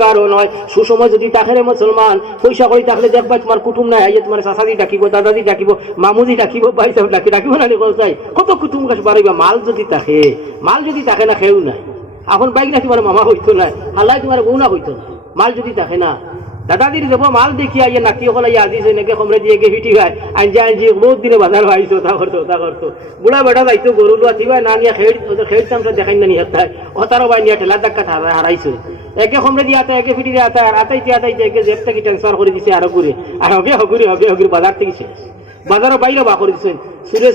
কারো নয়। সুসময় যদি তাকে মুসলমান পয়সা করে থাকলে দেখবা তোমার কুটুম নাই আইয়ে তোমার চাচাজি ডাকিব, দাদাজি ডাকিব, মামুজি ডাকিব, ভাই সাহেব ডাকিব না চাই কত কুটুম কাছে বাড়িবা। মাল যদি থাকে না খেউ নাই। এখন বাইক না তোমার মামা হইতো না, হাল্লাই তোমার বউ না হইতো না। মাল যদি থাকে না দাদাদির যাব মাল দেখি আইয়া নাকি ওখানে আজিছে নাকি কমরে দিয়ে ফিটি খায় আনজি বহুত দিনে বাজার ভাইছো তা করতো বুড়া বেটা যাইতো গরু লোয়া থিবা না নিয়ে খেড়তাম দেখাই না নিয়ে ওতারও ভাই নিয়ে ঠেলা ধাক্কা হারাইছো। একে কমরে দিয়ে আতা একে ফিটি দিয়ে আতাইতে একে জেব থেকে ট্রান্সফার করে দিছে আরো করে আর হগে বাজার থেকে শেষ। বাজারও বাইরে বা করে দিচ্ছেন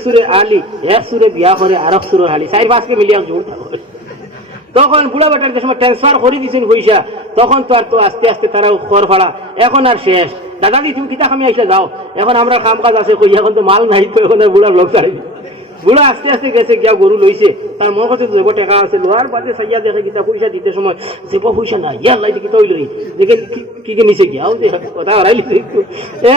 সুরে আলি এক সুরে বিয়া করে আর এক সুরে আলি 4-5কে মিলিয়ে জোর থাকে। তখন বুড়া বেটার সময় ট্রান্সফার করে দিচ্ছেন পয়সা, তখন তো আর তো আস্তে আস্তে তারা কর ফাড়া। এখন আর শেষ। দাদাদি তুমি কিতা খামি আসলে যাও, এখন আমরা কাম কাজ আছে কই, এখন তো মাল নাই তো এখন আর বুড়ার লোক ছাড়ি। বুড়া আস্তে আস্তে গেছে গিয়া গরু লইছে, তার মন কাছে যাব টাকা আছে লোহার বাদে সাইয়া দেখে কিতা পয়সা দিতে সময় যে পয়সা নাই ইয়াল্লাই দেখি তো হইল দেখে কি নিচে গিয়াও কথা হারাইলি।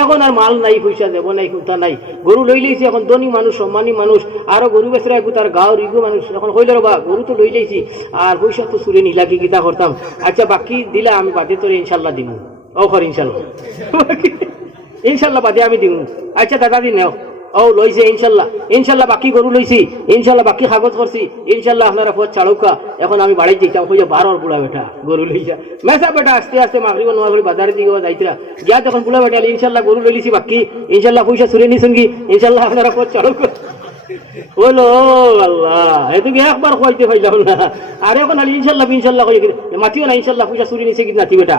এখন আর মাল নাই, পয়সা দেব নাই, কোথা নাই। গরু লই লইছি, এখন ধনী মানুষ সম্মানী মানুষ আরো গরু বেচরা একটু তার গাঁর ইগু মানুষ এখন কইল বা গরু তো লই যাইছি আর পয়সা তো চুরে নিলা কি কিতা করতাম। আচ্ছা বাকি দিলা আমি বাদে তোরে ইনশাল্লাহ দিব। ওখর ইনশাল্লাহ বাদে আমি দিব। আচ্ছা দাদা দিন নেও। ও লইছে ইনশাল্লাহ বাকি গরু লইছি, ইনশাল্লাহ বাকি কাগজ করছি, ইনশাল্লাহ আপনারা পথ ছাড়ুকা। এখন আমি বাড়ি যেতাম কইয়া 12 বুড়া বেটা গরু লইছা মেসা বেটা আস্তে আস্তে মাগরিব নোয়া করে বাজারে দিকে যাইতরা গিয়া তখন বুড়া বেটা ইনশাল্লাহ গরু লইছি বাকি, ইনশাল্লাহ পয়সা চুরে নিছেন কি, ইনশাল্লাহ আপনারা পথ ছাড়ুকা। বলো আল্লাহ এতো কি একবার কইতে পাইলাম না। আর এখন আর ইনশাল্লাহ কই মাতিও না, ইনশাল্লাহ পয়সা চুরি নিছে কি নাতি বেটা।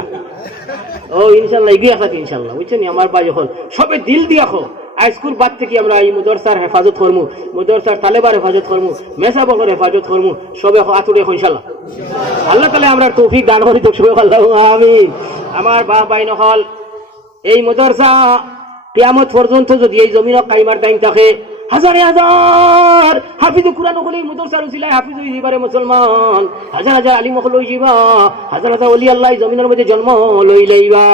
ও ইনশাল্লাহ এগিয়ে আসা ইনশাল্লাহ, বুঝছেন আমার ভাই এখন সবে দিল দিয়া খো। আইস্কুল বাদ থেকে আমরা এই মুদরসার হেফাজত করমু, মুদরসার তালেবার হেফাজত করমু, মেসা বকর হেফাজত করমু, সবে আতুরে ইনশাল্লাহ। আল্লাহ তাআলা আমরা তৌফিক দান করি তো সবে আল্লাহ আমিন। আমার বাপ ভাই নহল এই মুদরসা কিয়ামত পর্যন্ত যদি এই জমিন কাইমার টাইম থাকে হাজারে হাজার হাফিজ কুরআন হলে মুদরসার উসিলায় হাফিজ হই যাবারে মুসলমান, হাজার হাজার আলিম হল হই যাবা, হাজার হাজার ওলি আল্লাহ জমিনের মধ্যে জন্ম লই লইবা।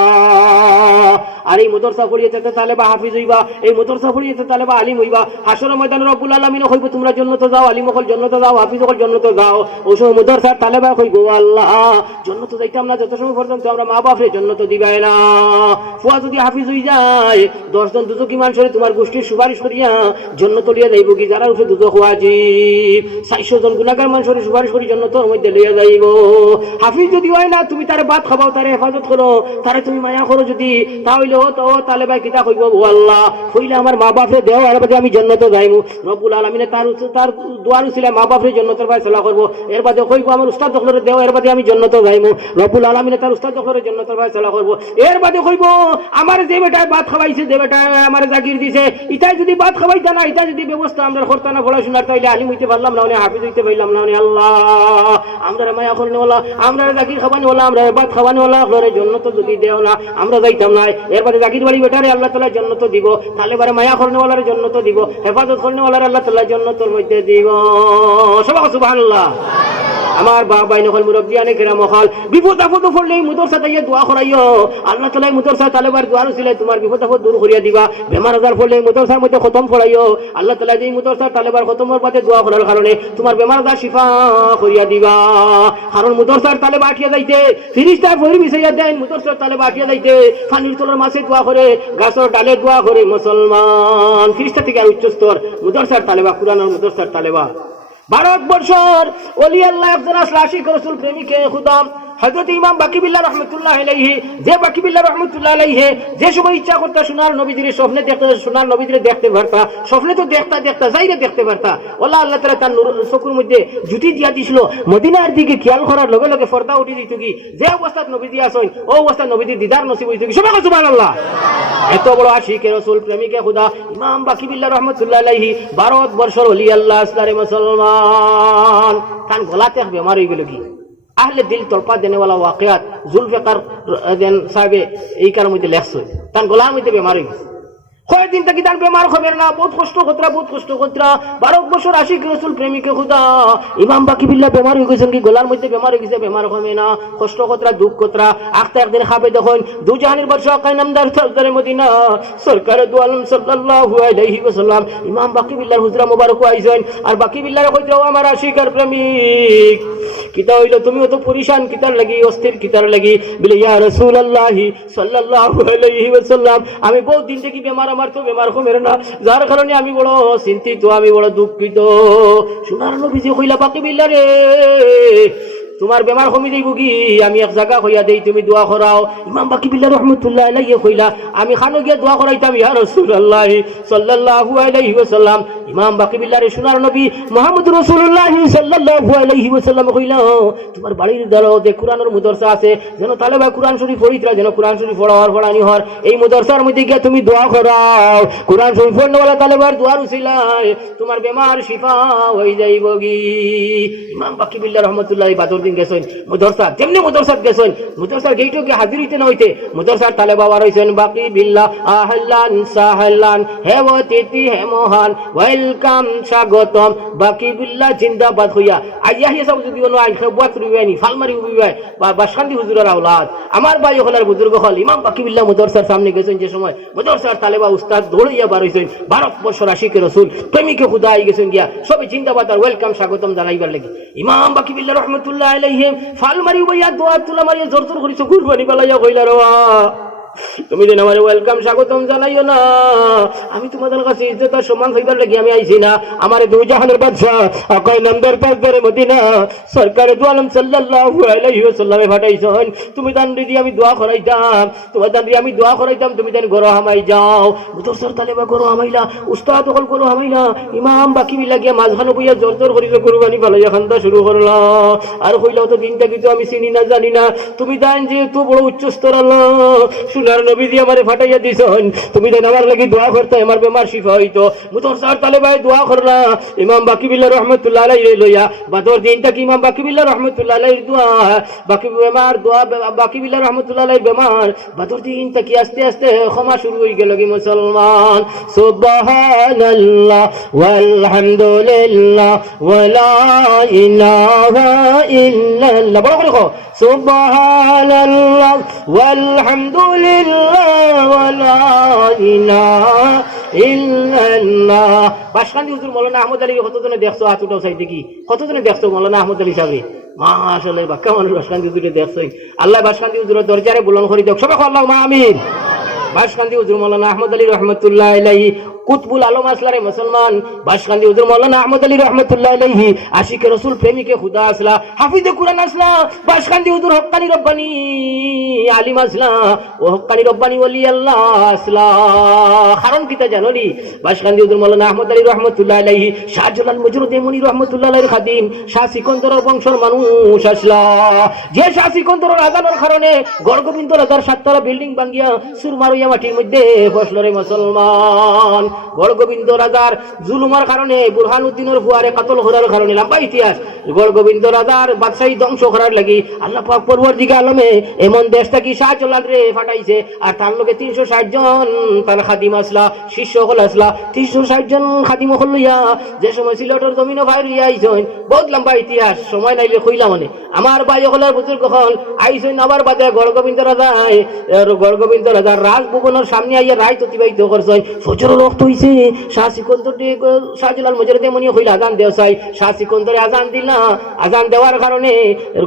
আর এই মুদরসা পড়িয়েছে তালেবা হাফিজ হইবা, এই মুদরসা পড়িয়েছে তালেবা আলিম হইবা। হাসরের ময়দানে রব্বুল আলামিন কইব তোমরা জান্নাতে যাও, আলিম হল জান্নাতে যাও, হাফিজ হল জান্নাতে যাও। ওই সময় মুদরসার তালেবা কইব আল্লাহ জান্নাতে যাইতাম না যত সময় পর্যন্ত আমরা মা বাপরে জান্নাতে দিবাই না। ফুয়া যদি হাফিজ হই যায় 10 জন দুজকি মানুষের তোমার গোষ্ঠীর সুপারিশ করিয়া জান্নাত লিয়া যাইব কি, যারা উঠে দুজক ওয়াজিব 400 জন গুনাহগার মানুষের সুপারিশ করি জান্নাতের মধ্যে লিয়া যাইব। হাফিজ যদি হয় না তুমি তারে বাদ খাবাও, তারে হেফাজত করো, তারে তুমি মায়া করো যদি, তাহলে তো তাহলে ভাই কিতা কইব ও আল্লাহ কইলে আমার মা বাপরে দেও এর বাদে আমি জান্নাতে যাইমু। রব্বুল আলামিন তার দুয়ার উসিলা মা বাপরে জান্নাতের ফয়সালা করব। এর বাদে কইব আমার উস্তাদ দখলরে দেও এর বাদে আমি জান্নাতে যাইমু। রব্বুল আলামিন তার উস্তাদ দখলরে জান্নাতের ফয়সালা করব। এর বাদে কইব আমার যে বেটায় ভাত খাওয়াইছে, যে বেটায় আমার জাগির দিছে, ইতাই যদি ভাত খাওয়াইতা না, ইতা যদি ব্যবস্থা আমরা করতাম না পড়াশোনার, তাইলে আলিম হইতে পারলাম না, হাফিজ হইতে পারলাম না। আল্লাহ আমরা মায়া করনে ওলা, আমরা জাগির খাওয়ানি ওলা, আমরা ভাত খাওয়ানি ওলা আপনারে জান্নাত যদি দেও না আমরা যাইতাম না। এর বাদে জাগির বাড়ি বেটারে আল্লাহ তাআলা জান্নাত দিব, তাহলে বারে মায়া করনে ওলার জান্নাত দিব, হেফাজত করনে ওলার আল্লাহ তাআলা জান্নাতের মধ্যে দিব। সবাই সুবহানাল্লাহ। আমার বাবা ভাই নকল মুরব্বিয়ানে কেরাম হল বিপদ আপদ পড়লেই মুদরসা তাইয়া দোয়া করাইও। আল্লাহ তাআলা মুদরসা তালেবার দোয়ার উসিলে তোমার বিপদ আপদ দূর করিয়া দিবা। বেমার আজার পড়লে মুদরসার মধ্যে খতম পড়াইও। আল্লাহ তাআলা এই মুদরসা তালেবার খতমের বাদে দোয়া করার কারণে তোমার বেমার আজার শিফা করিয়া দিবা। কারণ মুদরসার তালেবা আটিয়া যাইতে ফেরেশতা ফরি মিশাইয়া দেন, মুদরসার তালেবা আটিয়া যাইতে পানির তলার মাছে দোয়া করে, গাছের ডালে দোয়া করে মুসলমান। ফেরেশতা থেকে আর উচ্চ স্তর মুদরসার তালেবা, কুরআনের মুদরসার তালেবা। ভারতবর্ষর ওলি আল্লাহ একজন আশিক রাসূল প্রেমিকে খুদা হযরত ইমাম বাকিবিল্লাহ রাহমাতুল্লাহ আলাইহি, যে বাকিবিল্লাহ রাহমাতুল্লাহ আলাইহি যে সময় ইচ্ছা করতা সোনার নবীদের স্বপ্নে দেখতে, সোনার নবীদের দেখতে পারতা, স্বপ্নে তো দেখতা যাইরে দেখতে পারতা। ওয়াল্লাহ আল্লাহ তাআলা তার চোখের মধ্যে জুতি দিয়া দিছিল, মদিনার দিকে খেয়াল করার লগে লগে পর্দা উঠি দিত কি, যে অবস্থাত নবী দিয়া আসেন ও অবস্থাত নবীদের দিদার নসিব হইত কি। সুবহানাল্লাহ। এত বড় আশিক রাসূল প্রেমিকে খুদা ইমাম বাকিবিল্লাহ রাহমাতুল্লাহ আলাইহি ভারতবর্ষের ওলি আল্লাহ আসলারে মুসলমান কান গলাতে বেমার হয়ে গেল কি। আহলে দিল তলপা দেনেওয়ালা ওয়াকিয়াত জুলফিকার সাহেবে এই কার মধ্যে লেখছে, তার গলার মধ্যে বেমার হয়ে গেছে। কয়দিন থেকে তার বেমার খবর না, বহুত কষ্ট কতরা, বহুত কষ্ট কতরা। 12 বছর আশিক রসুল প্রেমিকে খুদা ইমাম বাকি বিল্লাহ বেমার হয়ে গেছেন, কি গলার মধ্যে বেমার হয়ে গেছে, বেমার কমে না, কষ্ট কতরা, দুঃখ কতরা। আখতে একদিন খাবে দেখুন দু জাহানের বাদশাহ কায়নামদার সরদারে মদিনা সরকার দু আলম সাল্লাল্লাহু আলাইহি ওয়াসাল্লাম ইমাম বাকি বিল্লাহর হুজরা মুবারক আইছেন। আর বাকি বিল্লাহর কইতাও আমার আশিক আর প্রেমিক কিতা হইল, তুমিও তো পরিশান কিতার লাগি, অস্থির কিতার লাগি। বলে ইয়া রাসূলুল্লাহ সাল্লাল্লাহু আলাইহি ওয়াসাল্লাম আমি বহুত দিন থেকে বেমার, আমার তো বেমার কমের না, যার কারণে আমি বড় চিন্তিত, আমি বড় দুঃখিত। সোনার নবীজি কইলা বাকি বিল্লাহ রে তোমার বেমার কমি যাইব কি, আমি এক জায়গা কইয়া দেই, তুমি দোয়া করাও। ইমাম বাকি বিল্লাহ রহমতুল্লাহ আলাইহি কইলা আমি খানো গিয়া দোয়া করাইতাম ইয়া রাসূলুল্লাহ সাল্লাল্লাহু আলাইহি ওয়াসাল্লাম। ইমাম বাকি বিল্লাহ রে সোনার নবী মুহাম্মদ রাসূলুল্লাহ সাল্লাল্লাহু আলাইহি ওয়াসাল্লাম কইলা তোমার বাড়ির দরজে কোরআনের মাদ্রাসা আছে, যেন তালেবা কোরআন শরীফ পড়িতরা, যেন কোরআন শরীফ পড়ানি হর, এই মাদ্রাসার মধ্যে গিয়া তুমি দোয়া করাও। কোরআন শরীফ পড়নেওয়ালা তালেবার দোয়ার উসিলায় তোমার বেমার শিফা হয়ে যাইব গি। ইমাম বাকি বিল্লাহ রহমতুল্লাহ বাদর দিন গেছেন মুদরসা, যেমনি মুদরসাত গেছেন মুদরসার গেইটও গিয়ে হাজির হইতে না হইতে মুদরসার তালে বাবা রয়েছেন বাকি বিল্লাহ আহলান সাহলান হে অতিথি হে মহান ওয়েলকাম স্বাগতম বাকি বিল্লাহ জিন্দাবাদ হইয়া আইয়া হিয়া সব যদি কোনো আইন খেবাত রুইবানি ফালমারি উবিবাই বা বাসকান্দি হুজুরের আওলাদ আমার ভাই হলার বুজুর্গ হল ইমাম বাকি বিল্লাহ মুদরসার সামনে গেছেন, যে সময় মুদরসার তালেবা উস্তাদ দৌড়িয়া বার হইছেন 12 বছর আশিকে রসুল প্রেমিকে খুদা আই গেছেন গিয়া সবাই জিন্দাবাদ আর ওয়েলকাম স্বাগতম জানাইবার লাগি। ইমাম বাকি বিল্লাহ রহমতুল্লাহ আলাইহি ফাল মারি উবাইয়া দোয়া তুলা মারিয়া জোর জোর করিছো কুরবানি বালাইয়া কইলা রে তুমি যেন আমার ওয়েলকাম স্বাগতম জানাইও না, আমি তোমাদের কাছে ইজ্জত আর সম্মান হইবার লাগি আমি আইছি না। আমার দুই জাহানের বাদশাহ আকাই নামদার তাজদারে মদিনা সরকার দু আলম সাল্লাল্লাহু আলাইহি ওয়াসাল্লামে পাঠাইছেন, তুমি দান দি আমি দোয়া করাইতাম, তোমার দান দি আমি দোয়া করাইতাম, তুমি জানি গরো হামাই যাও। মুদরসার তালেবা গরো হামাইলা, উস্তাদ হল গরো হামাইলা, ইমাম বাকি বিল্লাহ গিয়া মাঝখানে বইয়া জোর জোর করিছো কুরবানি বালাইয়া খান্দা শুরু করলা। আর কইলাও তো দিনটা কিছু আমি চিনি না জানি না, তুমি দান যেহেতু বড় উচ্চ স্তর আল্লাহ সোনার নবীজি আমারে ফাটাইয়া দিছেন, তুমি যেন আমার লাগি দোয়া করতে আমার বেমার শিফা হইতো। মুদরসার তালেবায় দোয়া করলা, ইমাম বাকি বিল্লাহ রহমতুল্লাহ আলাইহি লইয়া বাদর দিনটা কি ইমাম বাকি বিল্লাহ রহমতুল্লাহ আলাইহির দোয়া বাকি বেমার দোয়া বাকি বিল্লাহ রহমতুল্লাহ আলাইহির বেমার বাদর দিনটা কি আস্তে আস্তে ক্ষমা শুরু হয়ে গেল কি মুসলমান। সুবহানাল্লাহ ওয়ালহামদুলিল্লাহ ওয়ালা ইলাহা ইল্লাল্লাহ, বড় করে কো সুবহানাল্লাহ ওয়ালহামদুলিল্লাহ ওয়ালা ইলাহা ইল্লাল্লাহ। বাসকান্দি হুজুর মাওলানা আহমদ আলী কতজনে দেখছো, হাত উঠাও সাইড দেখি, কতজনে দেখছো মাওলানা আহমদ আলী সাহেব? মাশাআল্লাহ বাক্কা মানুষ বাসকান্দি হুজুরে দেখছো, আল্লাহ বাসকান্দি হুজুরের দরজারে বুলন্দ করে দেখ, সবাই আল্লাহুম্মা আমিন। বাসকান্দি হুজুর মাওলানা আহমদ আলী রহমতুল্লাহ আলাইহি কুতবুল আলম আসলারে মুসলমান, বাসকান্দি হুজুর মাওলানা আহমদ আলী রহমতুল্লাহ আলাইহি আশিকে রাসূল প্রেমিকে খুদা আসলা, হাফিজে কুরআন আসলা, বাসকান্দি হুজুর হক্কানি রব্বানি আলিম আসলা, ও হক্কানি রব্বানি ওলি আল্লাহ আসলা। কারণ কিতা জানোনি, বাসকান্দি হুজুর মাওলানা আহমদ আলী রহমতুল্লাহ আলাইহি শাহজালাল মজরুদে মুনি রহমতুল্লাহ আলাইহির খাদিম শাহ সিকন্দরের বংশের মানুষ আসলা, যে শাহ সিকন্দরের আযানের কারণে গড়গোবিন্দ রাজার 7 তলা বিল্ডিং ভাঙ্গিয়া সুরমারইয়া মাটির মধ্যে বসলো রে মুসলমান। গড়গোবিন্দ রাজার জুলুমার কারণে বুরহানুদ্দিনের ফুয়ারে কাতল করার কারণে লম্বা ইতিহাস, গড়গোবিন্দ রাজার বাদশাহী ধ্বংস করার লাগি আল্লাহ পাক পরওয়ারদিগার আলমে এমন দেশটা কি শাহজালাল রে ফাটাইছে, আর তার লগে 360 জন তার খাদিম আসলা, শিষ্য হল আসলা, 360 জন খাদিম হল লইয়া যে সময় সিলেটের জমিনে বাইর হইয়া আইছেন। বহুত লম্বা ইতিহাস, সময় নাইলে কইলা মানে আমার ভাই হলার বুজুর্গ হল আইছেন আবার বাদে গড়গোবিন্দ রাজা গড়গোবিন্দ রাজার রাজভবনের সামনে আইয়া রায় অতিবাহিত করছেন। ফজর রক্ত হইছে, শাহ সিকন্দর শাহজালাল মজরুদে মুনি কইলা আজান দেও চাই, শাহ সিকন্দরে আজান দিলা, আজান দেওয়ার কারণে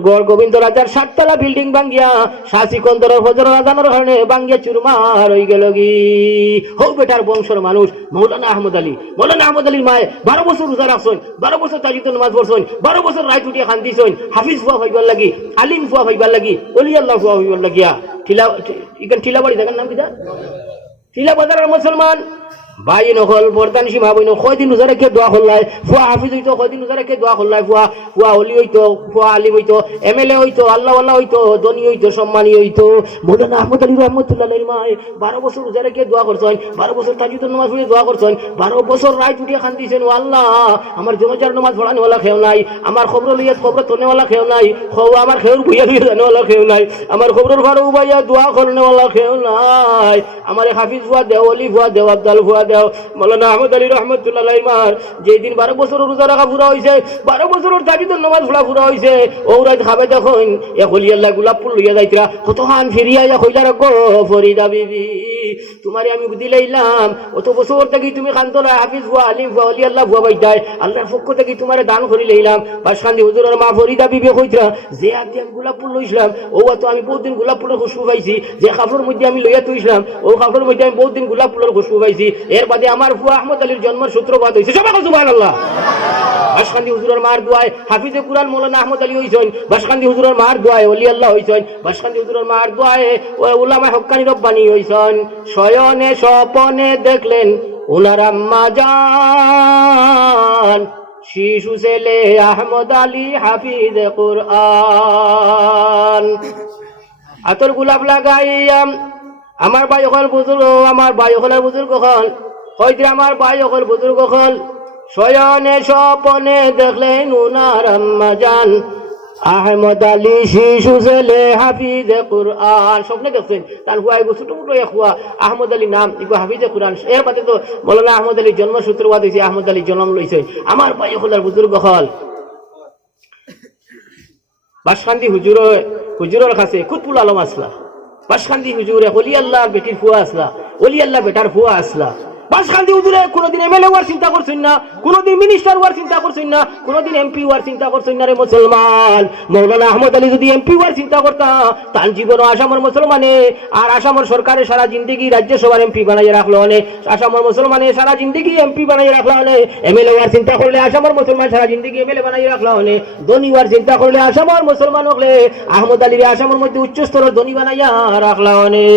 গড়গোবিন্দ রাজার 7 তলা বিল্ডিং ভাঙ্গিয়া শাহ সিকন্দরের ফজরের আজানের কারণে ভাঙ্গিয়া চুরমার হয়ে গেল গি। হো বেটার বংশের মানুষ মাওলানা আহমদ আলী, মাওলানা আহমদ আলীর মায়ে 12 বছর রোজা রাখছেন, 12 বছর তাজিদুল নামাজ পড়ছেন, 12 বছর রায় উঠিয়া কান্দিছেন, হাফিজ ফুয়া হইবার লাগি, আলিম ফুয়া হইবার লাগি, ওলি আল্লাহ ফুয়া হইবার লাগিয়া। ঠিলা ইখান ঠিলাবাড়ি জায়গার নাম কিটা? ঠিলা বাজারের মুসলমান ভাই নকল বর্দান সীমা বইন কয়দিন রোজা রেখে দোয়া করলাই ফুয়া হাফিজ হইতো কয়দিন রোজা রেখে দোয়া করলাই ফুয়া ফুয়া অলি হইতো ফুয়া আলিম হইতো এমএলএ হইতো আল্লাহ আল্লাহ হইতো ধনী হইতো সম্মানী হইতো মৌলানা আহমদ আলী রহমতুল্লাহ মায় 12 বছর রোজা রেখে দোয়া করছেন 12 বছর তাহাজ্জুদের নামাজ পড়ে দোয়া করছেন 12 বছর রাত উঠিয়ে কান্দিছেন ও আল্লাহ আমার জমাজার নামাজ পড়ানোওয়ালা খেও নাই আমার খবর লইয়া খবর তোনেওয়ালা খেও নাই আমার খেউর বইয়া লইয়া জানেওয়ালা খেও নাই আমার খবরের ঘরে উবাইয়া দোয়া করনেওয়ালা খেও নাই আমার হাফিজ ফুয়া দেও অলি ফুয়া দেও আব্দাল ফুয়া দেও মৌলানা আহমদ আলী রহমতুল্লাহ মার যেদিন 12 বছর রোজা রাখা পুরা হয়েছে 12 বছরের তাহাজ্জুদের নামাজ পড়া পুরা হয়েছে ও রাত খাবে দেখুন এক অলি আল্লাহ গোলাপ ফুল লইয়া যাইতরা কতখান ফিরিয়া ইয়া কইলা রাখো ফরিদা বিবি তোমারে আমি বুদ্ধি লাইলাম অত বছর থেকে তুমি কান্তলা হাফিজ ফুয়া আলিম ফুয়া অলি আল্লাহ ফুয়া বাইতাই আল্লাহর পক্ষ থেকে তোমারে দান করি লইলাম বাসখান্দি হুজুরের মা ফরিদা বিবি কইতরা যে আদি আমি গোলাপ ফুল লইছিলাম ও তো আমি বহুদিন গোলাপ ফুলের খুশবু পাইছি যে কাপড়ের মধ্যে আমি লইয়া তুইছিলাম ও কাপড়ের মধ্যে আমি বহুদিন গোলাপ ফুলের খুশবু পাইছি এর বাদে আমার ফুয়া আহমদ আলীর জন্মের সূত্রপাত হয়েছে সবাই সুবহানাল্লাহ বাসখান্দি হুজুরের মার দোয়ায় হাফিজে কুরআন মৌলানা আহমদ আলী হইছেন বাসখান্দি হুজুরের মার দোয়ায় ওলি আল্লাহ হইছেন বাসখান্দি হুজুরের মার দোয়ায় উলামা হক্কানি রব্বানি হইছেন শয়নে স্বপনে দেখলেন উনার আম্মা জান শিশু ছেলে আহমদ আলী হাফিজে কুরআন আতর গোলাপ লাগাইয়াম আমার ভাই হল বুজুর্গ আমার ভাই হলের বুজুর্গ হল হয়তো আমার ভাই হল বুজুর্গ হল শয়নে স্বপনে দেখলেন উনার আম্মা জান আহমদ আলী শিশু ছেলে হাফিজে কুরআন স্বপ্নে দেখছেন তার হুয়া এগো ছোট ছোট এক হুয়া আহমদ আলী নাম এগো হাফিজে কুরআন এর বাদে তো মৌলানা আহমদ আলী জন্মসূত্রপাত হয়েছে আহমদ আলী জন্ম লইছে আমার ভাই হলার বুজুর্গ হল বাসখান্দি হুজুরের কাছে কুতুল আলম আসলা বাসখান্দি হুজুরে ওলি আল্লাহ বেটির ফুয়া আসলা ওলি আল্লাহ বেটার ফুয়া আসলা বাসখান্দি হুজুরে কোনোদিন এমএলএ হওয়ার চিন্তা করছেন না কোনোদিন মিনিস্টার হওয়ার চিন্তা করছেন না কোনোদিন এমপি হওয়ার চিন্তা করছেন না রে মুসলমান মৌলানা আহমদ আলী যদি এমপি হওয়ার চিন্তা করতা তার জীবন আসামের মুসলমানে আর আসামের সরকারে সারা জিন্দগি রাজ্যসভার এমপি বানাইয়া রাখলো অনে আসামের মুসলমানে সারা জিন্দগি এমপি বানাইয়া রাখলো অনে এমএলএ হওয়ার চিন্তা করলে আসামের মুসলমান সারা জিন্দগি এমএলএ বানাইয়া রাখলো অনে ধনী হওয়ার চিন্তা করলে আসামের মুসলমান হলে আহমদ আলীর আসামের মধ্যে উচ্চ স্তরের ধনী বানাইয়া রাখলো অনে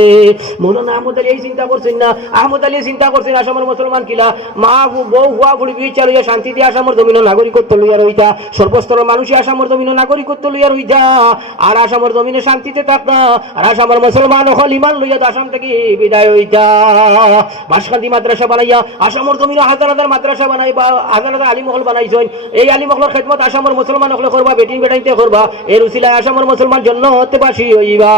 মৌলানা আহমদ আলী এই চিন্তা করছেন না আহমদ আলী চিন্তা করছেন আসামের মুসলমান কিলা মা বউ হুয়া ফুড়ি বিচার হইয়া শান্তিতে আসামের জমিন নাগরিকত্ব লইয়া রইতা সর্বস্তরের মানুষই আসামের জমিন নাগরিকত্ব লইয়া রইতা আর আসামের জমিনে শান্তিতে থাকতা আর আসামের মুসলমান হল ইমান লইয়া আসাম থেকে বিদায় হইতা বাসখান্দি মাদ্রাসা বানাইয়া আসামের জমিনে হাজার হাজার মাদ্রাসা বানাই বা হাজার হাজার আলিমহল বানাইছেন এই আলিমহলের খেদমত আসামের মুসলমান হলে করবা বেটিন বেটাইতে করবা এর উসিলায় আসামের মুসলমান জন্নতে বাসী হইবা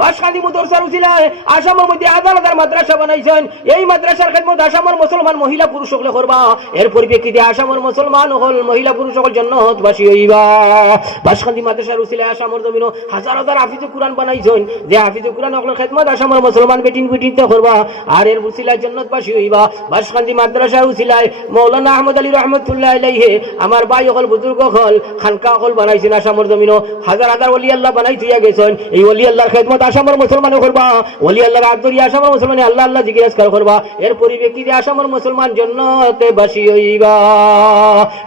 বাসখান্দি মুদরসার উসিলায় আসামের মধ্যে হাজার হাজার মাদ্রাসা বানাইছেন এই মাদ্রাসার খেদমত আসামের মুসলমান মহিলা পুরুষ সকলে করবা এর পরিপ্রেক্ষিতে আসামের মুসলমান হল মহিলা পুরুষ সকল জন্নতবাসী হইবা বাসখান্দি মাদ্রাসার উসিলায় আসামের জমিন হাজার হাজার হাফিজে কুরআন বানাইছেন যে হাফিজে কুরআন সকলের খেদমত আসামের মুসলমান বেটিন বেটিনতে করবা আর এর উসিলায় জন্নতবাসী হইবা বাসখান্দি মাদ্রাসার উসিলায় মৌলানা আহমদ আলী রহমতুল্লাহ আলাইহি আমার ভাই সকল বুজুর্গ হল খানকা সকল বানাইছেন আসামের জমিন হাজার হাজার ওলি আল্লাহ বানাই থইয়া গেছেন এই ওলি আল্লাহর খেদমত আসামের মুসলমান করবা ওলি আল্লাহর আদরি আসামের মুসলমান আল্লাহ আল্লাহ জিজ্ঞাসা করবা এর পরিপ্রেক্ষিতে আসামের মুসলমান জন্নতে বাসী হইবা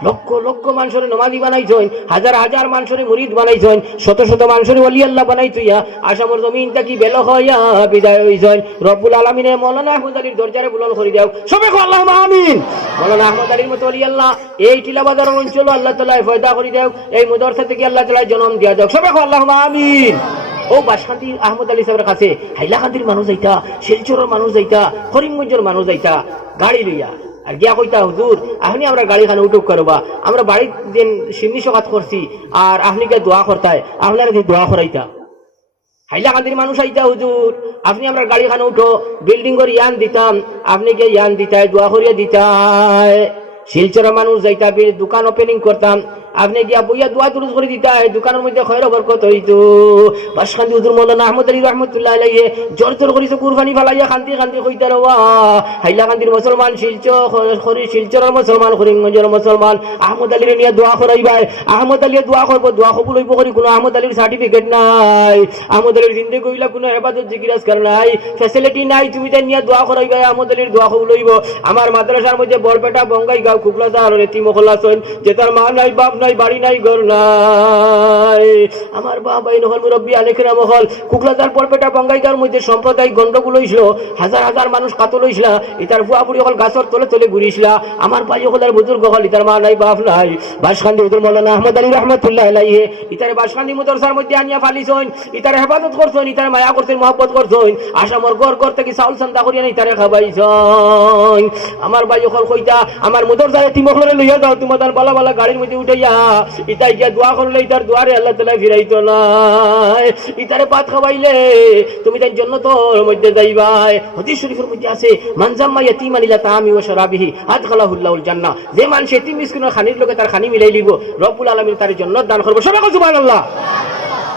লক্ষ লক্ষ মানুষের নমাজি বানাইছেন হাজার হাজার মানুষের মুরিদ বানাইছেন শত শত মানুষের ওলি আল্লাহ বানাই তুইয়া আসামের জমিন থাকি বেল হইয়া বিদায় হইছেন রব্বুল আলামিনে মৌলানা আহমদ আলীর দরজারে বুলন করে দাও সবাই আল্লাহুম্মা আমিন মৌলানা আহমদ আলীর মতো ওলি আল্লাহ এই টিলাবাজার অঞ্চল আল্লাহ তাআলা ফয়দা করে দাও এই মাদ্রাসা থেকে আল্লাহ তাআলা জন্ম দিয়া দাও সবাই আল্লাহুম্মা আমিন ও বাসখান্দি আহমদ আলী সাহেবের কাছে হাইলাকান্দির মানুষ যাইতা শিলচরের মানুষ যাইতা করিমগঞ্জের মানুষ যাইতা গাড়ি লইয়া আর গিয়া কইতা হুজুর আপনি আমরা গাড়িখানে উঠুক করবা আমরা বাড়ির দিন সিন্নি সকাত করছি আর আপনি কে দোয়া করতায় আপনারা কি দোয়া করাইতা হাইলাকান্দির মানুষ আইতা হুজুর আপনি আমরা গাড়িখানে উঠো বিল্ডিং করে ইয়ান দিতাম আপনি কে ইয়ান দিতায় দোয়া করিয়া দিতায় শিলচরের মানুষ যাইতা দোকান ওপেনিং করতাম আপনি গিয়া বইয়া দোয়া দুরুজ করে দিতায় দোকানের মধ্যে খয়র বরকত হইতো বাসখান্দি হুজুর মৌলানা আহমদ আলী রহমতুল্লাহ আলাইহি জোর জোর করিছে কুরবানি ফালাইয়া খান্তি খান্তি কইতা রওয়া হাইলাকান্দির মুসলমান শিলচরের মুসলমান করিমগঞ্জের মুসলমান আহমদ আলীর নিয়ে দোয়া করাইবাই আহমদ আলী দোয়া করবো দোয়া কবুল হইব করি কোনো আহমদ আলীর সার্টিফিকেট নাই আহমদ আলীর জিন্দেগি হইলা কোনো ইবাদত জিকির আজকার নাই ফ্যাসিলিটি নাই তুমি তাই নিয়ে দোয়া করাইবাই আহমদ আলীর দোয়া কবুল হইব আমার মাদ্রাসার মধ্যে বরপেটা বঙ্গাই গাঁও খুবলাজা আর রেতি মহল্লা আছেন যে তার মা নাই বাপ নাই, বাড়ি নাই, ঘর নাই। আমার বাবা এই নহল মুরব্বী আলেখেরা মহল কুকলাদার পরপেটা বাঙ্গাইকার মধ্যে সাম্প্রদায়িক গন্ডগোল হইছিল, হাজার হাজার মানুষ কাতল হইছিল, ইতার বুয়া বুড়ি হল গাছর তলে তলে ঘুরিছিল। আমার ভাই হলের বুজুর্গ হল, ইতার মা নাই, বাপ নাই। বাসখান্দি হুজুর মৌলানা আহমদ আলী রহমতুল্লাহ আলাইহি ইতারে বাসখান্দি মুদরসার মধ্যে আনিয়া ফালিছইন, ইতারে হেফাজত করছইন, ইতারে মায়া করছেন, মহব্বত করছইন। আসামর গড় গড় থেকে চাউল চান্দা করিয়া ইতারে খাবাইছইন। আমার ভাই হল কইতা আমার মুদরসার তিমখলরে লইয়া যাও, তোমাদের বালা বালা গাড়ির মধ্যে উঠাইয়া ইতাই গিয়া দোয়া করলে ইতার দুয়ারে আল্লাহ তাআলা ফিরাইতো না। ইতারে ভাত খাওয়াইলে তুমি তাই জান্নাতের মধ্যে যাইবাই। হাদিস শরীফের মধ্যে আছে মান জাম্মা ইয়াতীমান ইলা তাআমি ওয়া শারাবিহি আদখালাহুল্লাহুল জান্নাহ। যে মানুষ এতিম মিসকিনের খানির লগে তার খানি মিলাই লিব, রব্বুল আলামিন তার জান্নাত দান করবে। সবাই সুবহানাল্লাহ।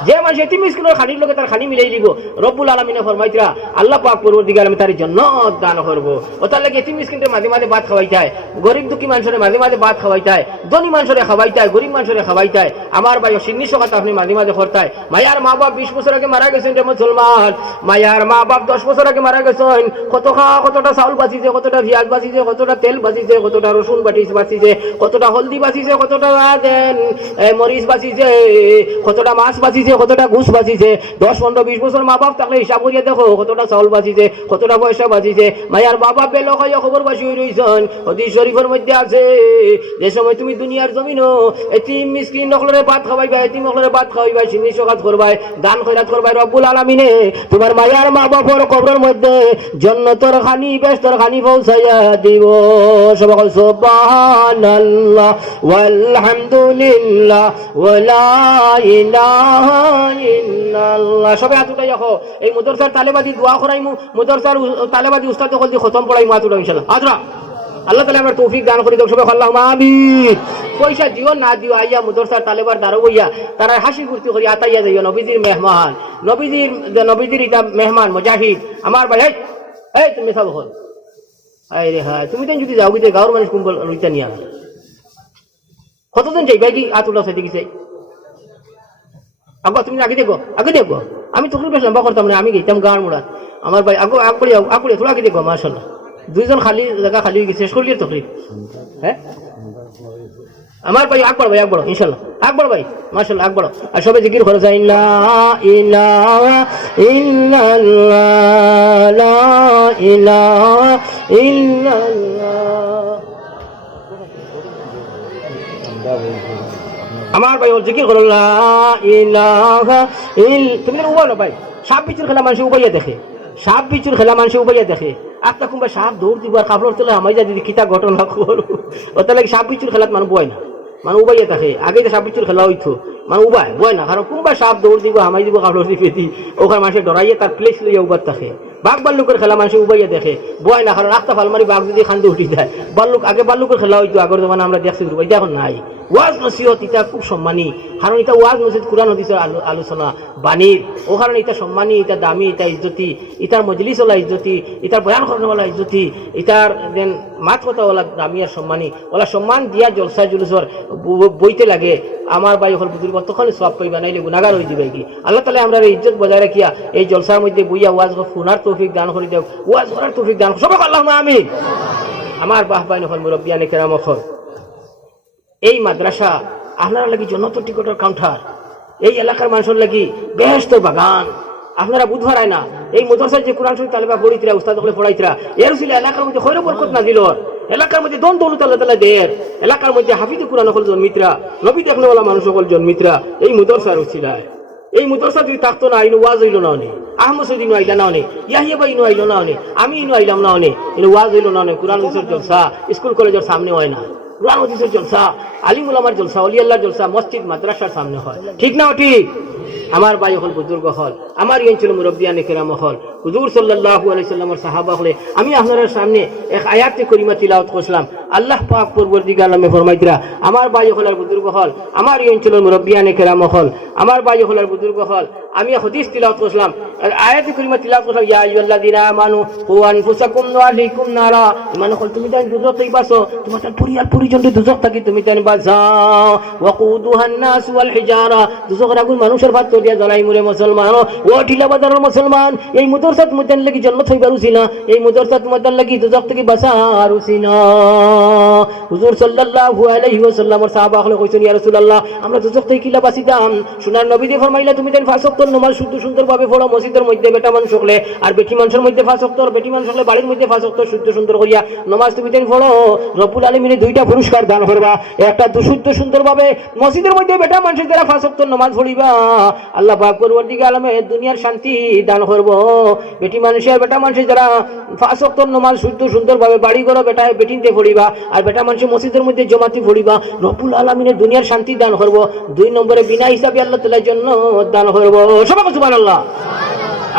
যে মানুষ এতিম মিসকিনের খানির লগে তার খানি মিলাই লিব, রব্বুল আলামিনে ফরমাইতরা আল্লাহ পাক পরবর্তীকালে আমি তার জান্নাত দান করব। ওতার লাগে এতিম মিসকিনদের মাঝে মাঝে ভাত খাওয়াইতায়, গরিব দুঃখী মানুষের মাঝে মাঝে ভাত খাওয়াইতায়, ধনী মানুষের খাওয়াইতায়, গরিব মানুষের খাওয়াইতায়। আমার ভাই সিন্নিশ কথা আপনি মাঝে মাঝে করতায়। মায়ার মা বাপ 20 বছর আগে মারা গেছেন রে মুসলমান, মায়ার মা বাপ 10 বছর আগে মারা গেছেন। কতটা চাউল বাঁচিছে, কতটা পেঁয়াজ বাঁচিছে, কতটা তেল বাঁচিছে, কতটা রসুন বাঁচিছে, কতটা হলদি বাঁচিছে, কতটা মরিচ বাঁচিছে, কতটা মাছ বাঁচিছে, কতটা ঘুষ বাঁচিছে। 10, 15, 20 বছর মা বাপ থাকলে হিসাব করিয়া দেখো কতটা চাউল বাঁচিছে, কতটা পয়সা বাঁচিছে। মায়ার বাবা বেলো খাইয়া খবর বাসি রইছেন। হাদিস শরীফের মধ্যে আছে যে সময় তুমি দুনিয়ার জমিনও এতিম মিসকিন নকলরে ভাত খাওয়াইবা, এতিম নকলরে ভাত খাওয়াইবা, সিন্নি সকাত করবাই, দান খয়রাত করবাই, রব্বুল আলামিনে তোমার মায়ার মা বাবার কবরের মধ্যে জান্নাতের খানি বেহেশতের খানি পৌঁছাইয়া দিব। সবাই সুবহানাল্লাহ ওয়ালহামদুলিল্লাহ ওয়ালা ইলাহা ইল্লাল্লাহ। সবাই হাত উঠাই রাখো। এই মুদরসার তালেবাদি দোয়া করাইমু, মুদরসার তালেবাদি উস্তাদ যখন দিয়ে খতম পড়াইমু, হাত উঠাই ইনশাআল্লাহ। হাত উঠা। আল্লাহ তাআলা আমার তৌফিক দান করে দাও। সবাই আল্লাহুম্মা আমিন। পয়সা দিও না দিও, আইয়া মুদরসার তালেবার দাঁড়ো হইয়া তারা হাসি ফুর্তি করি আতাইয়া যাইও। নবীজির মেহমান, নবীজির এটা মেহমান মুজাহিদ। আমার ভাই এই তুমি সব হল আই রে হ্যাঁ, তুমি তো যদি যাও গিয়ে গাঁর মানুষ কুম্বল রইতা নিয়া কতজন যাইবা কি হাত উঠাও সেদিকে চাই আগে তুমি আগে দেখো আমি তখন বেশ লম্বা করতাম না, আমি গেতাম গাঁর মোড়াত। আমার ভাই আগে তোরা আগে দেখো মাশাআল্লাহ। 2 জন খালি জায়গা খালি হয়ে গেছে, শেষ করলি তকরির। হ্যাঁ আমার ভাই আকবর ভাই, আকবর ইনশাআল্লাহ, আকবর ভাই মাশাআল্লাহ, আকবর। আর সবাই জিকির করে যায় লা ইলাহা ইল্লাল্লাহ লা ইলাহা ইল্লাল্লাহ। আমার ভাই জিকির করো লা ইলাহা তুমি উবাই না ভাই। সাপ বিচুর খেলা মানুষ উবাইয়া দেখে, সাপ বিচুর খেলা মানুষ উবাইয়া দেখে। একটা কুম্বা সাপ দৌড় দিব আর কাপড় তোলে আমায় যা দিদি কিতা ঘটনা করো। ওটা লাগে সাপ বিচুর খেলাত মানুষ বয় না, মানে উবাইয়া থাকে। আগে তো সাপ বিচুর খেলা হইতো, মানে উবাই বয় না, কারণ কুম্বা সাপ দৌড় দিব আমায় দিব কাপড় দিবে দি ওখানে মানুষের ডরাইয়ে তার প্লেস লইয়া উবার থাকে। বাঘ বাল্লুকের খেলা মানুষ উবাইয়া দেখে, বয় না, কারণ রাস্তা ফালমারি বাঘ যদি খান্দে উঠি যায়। আগে বাল্লুকের খেলা হইতো, আগের জমানা আমরা দেখছি, এটা এখন নাই। ওয়াজ নসিহত এটা খুব সম্মানী, কারণ এটা ওয়াজ নসিহত কুরআন হাদিসের আলোচনা বাণীর, ও কারণে এটা সম্মানী, এটা দামি, এটা ইজ্জতি, এটার মজলিস ওলা ইজ্জতি, এটার বয়ান করানোওয়ালা ইজ্জতি, এটার দেন মাত কথা ওলা দামি আর সম্মানী। ওলা সম্মান দিয়া জলসা জুলুসর বইতে লাগে। আমার ভাই হল বুজুর্গ তখন সব পাইবা, নাইলে গুনাহগার হয়ে যাবে কি। আল্লাহ তাআলা আমরা ইজ্জত বজায় রাখিয়া এই জলসার মধ্যে বইয়া ওয়াজ শোনার তৌফিক দান করে দেও, ওয়াজ করার তৌফিক দান। সবাই আল্লাহুম্মা আমিন। আমার বাহ ভাই নহল মুরব্বিয়ানে কেরাম হল, এই মাদ্রাসা আপনারা লাগি জন্নতের টিকটের কাউন্টার, এই এলাকার মানুষের লাগি বেহেশতের বাগান। আপনারা বুধবার আয় না এই মাদ্রাসায় যে কোরআন শরীফ তালেবা পড়িতরা, উস্তাদ হলে পড়াইতরা, এর ছিল এলাকার মধ্যে খৈর বরকত নাজিল, এলাকার মধ্যে দন দৌলত আল্লাহ তাআলা দেয়, এলাকার মধ্যে হাফিজ কোরআন হল জন্মিত্রা, নবী দেখনেওয়ালা মানুষ সকল জন্মিত্রা এই মাদ্রাসার উছিলায়। এই মাদ্রাসা যদি থাকতো না, ইনো ওয়াজ হইল না অনে, আহমদ সৈয়দ ইনো আইলা না অনে, ইয়াহিয়া ভাই ইনো আইল না অনে, আমি ইনো আইলাম না অনে, ইনো ওয়াজ হইল না অনে। কোরআন হাদিসের জলসা স্কুল কলেজের সামনে হয় না, কোরআন হাদিসের জলসা, আলিম উলামার জলসা, ওলি আল্লাহর জলসা মসজিদ মাদ্রাসার সামনে হয়। ঠিক না ঠিক? আমার ভাই হল বুজুর্গ হল, আমার এই অঞ্চল মুরব্বিয়ানে কেরাম হল, হুজুর সাল্লাল্লাহু আলাইহি সাল্লামের সাহাবা হলে আমি আপনার সামনে এক আয়াতে করিমা তিলাওয়াত করলাম। আল্লাহ পাক পরবর্তীকার আলমে ফরমাইতরা আমার ভাই হল আর বুজুর্গ হল, আমার এই অঞ্চলের মুরব্বিয়ানে কেরাম হল, আমার ভাই হল আর বুজুর্গ হল, আমি হাদিস তিলাওয়াত করলাম। আয়াতে কারিমা তিলাওয়াত করো, ইয়া আইয়ুহাল্লাযীনা আমানু কু আনফুসাকুম ওয়া আহলিকুম নারা। মানে হল তুমি তাই দুজক থেকে বাঁচো, তোমার পরিবার পরিজনকে দুজক থাকি তুমি তাই বাঁচাও। ওয়াকুদুহান নাস ওয়াল হিজারা, দুজকের আগুন মানুষের ভাত দিয়া জ্বালাই মুরে মুসলমান। ও টিলা বাজারের মুসলমান, এই মুদরসাত মুদান লাগি জান্নাত হইবার উছিনা, এই মুদরসাত মুদান লাগি দুজক থেকে বাঁচার উছিনা। হুজুর সাল্লাল্লাহু আলাইহি ওয়াসাল্লামের সাহাবা হলে কইছেন, ইয়া রাসূলুল্লাহ আমরা দুজক থেকে কিলা বাঁচিতাম? সোনার নবী দিয়ে ফরমাইলা তুমি তাই 5 ওয়াক্ত নামাজ শুদ্ধ সুন্দরভাবে পড়ো মসজিদের মধ্যে বেটা মানুষ হলে, আর বেটি মানুষের মধ্যে 5 ওয়াক্ত, বেটি মানুষ হলে বাড়ির মধ্যে 5 ওয়াক্ত শুদ্ধ সুন্দর করিয়া নামাজ তুমি তাই পড়ো। রব্বুল আলামিন 2টা পুরস্কার দান করবা, একটা শুদ্ধ সুন্দরভাবে মসজিদের মধ্যে বেটা মানুষের দ্বারা 5 ওয়াক্ত নামাজ পড়িবা, আল্লাহ পাক পরবর্তীকালে আলমে দুনিয়ার শান্তি দান করব। বেটি মানুষের বেটা মানুষের দ্বারা 5 ওয়াক্ত নামাজ শুদ্ধ সুন্দরভাবে বাড়ি ঘর বেটা বেটিনতে পড়িবা, আর বেটা মানুষের মসজিদের মধ্যে জমাতি পড়িবা, রব্বুল আলামিনের দুনিয়ার শান্তি দান করব। 2 নম্বরে বিনা হিসাবে আল্লাহ তাআলা জন্য দান করব। সবাই সুবহানাল্লাহ।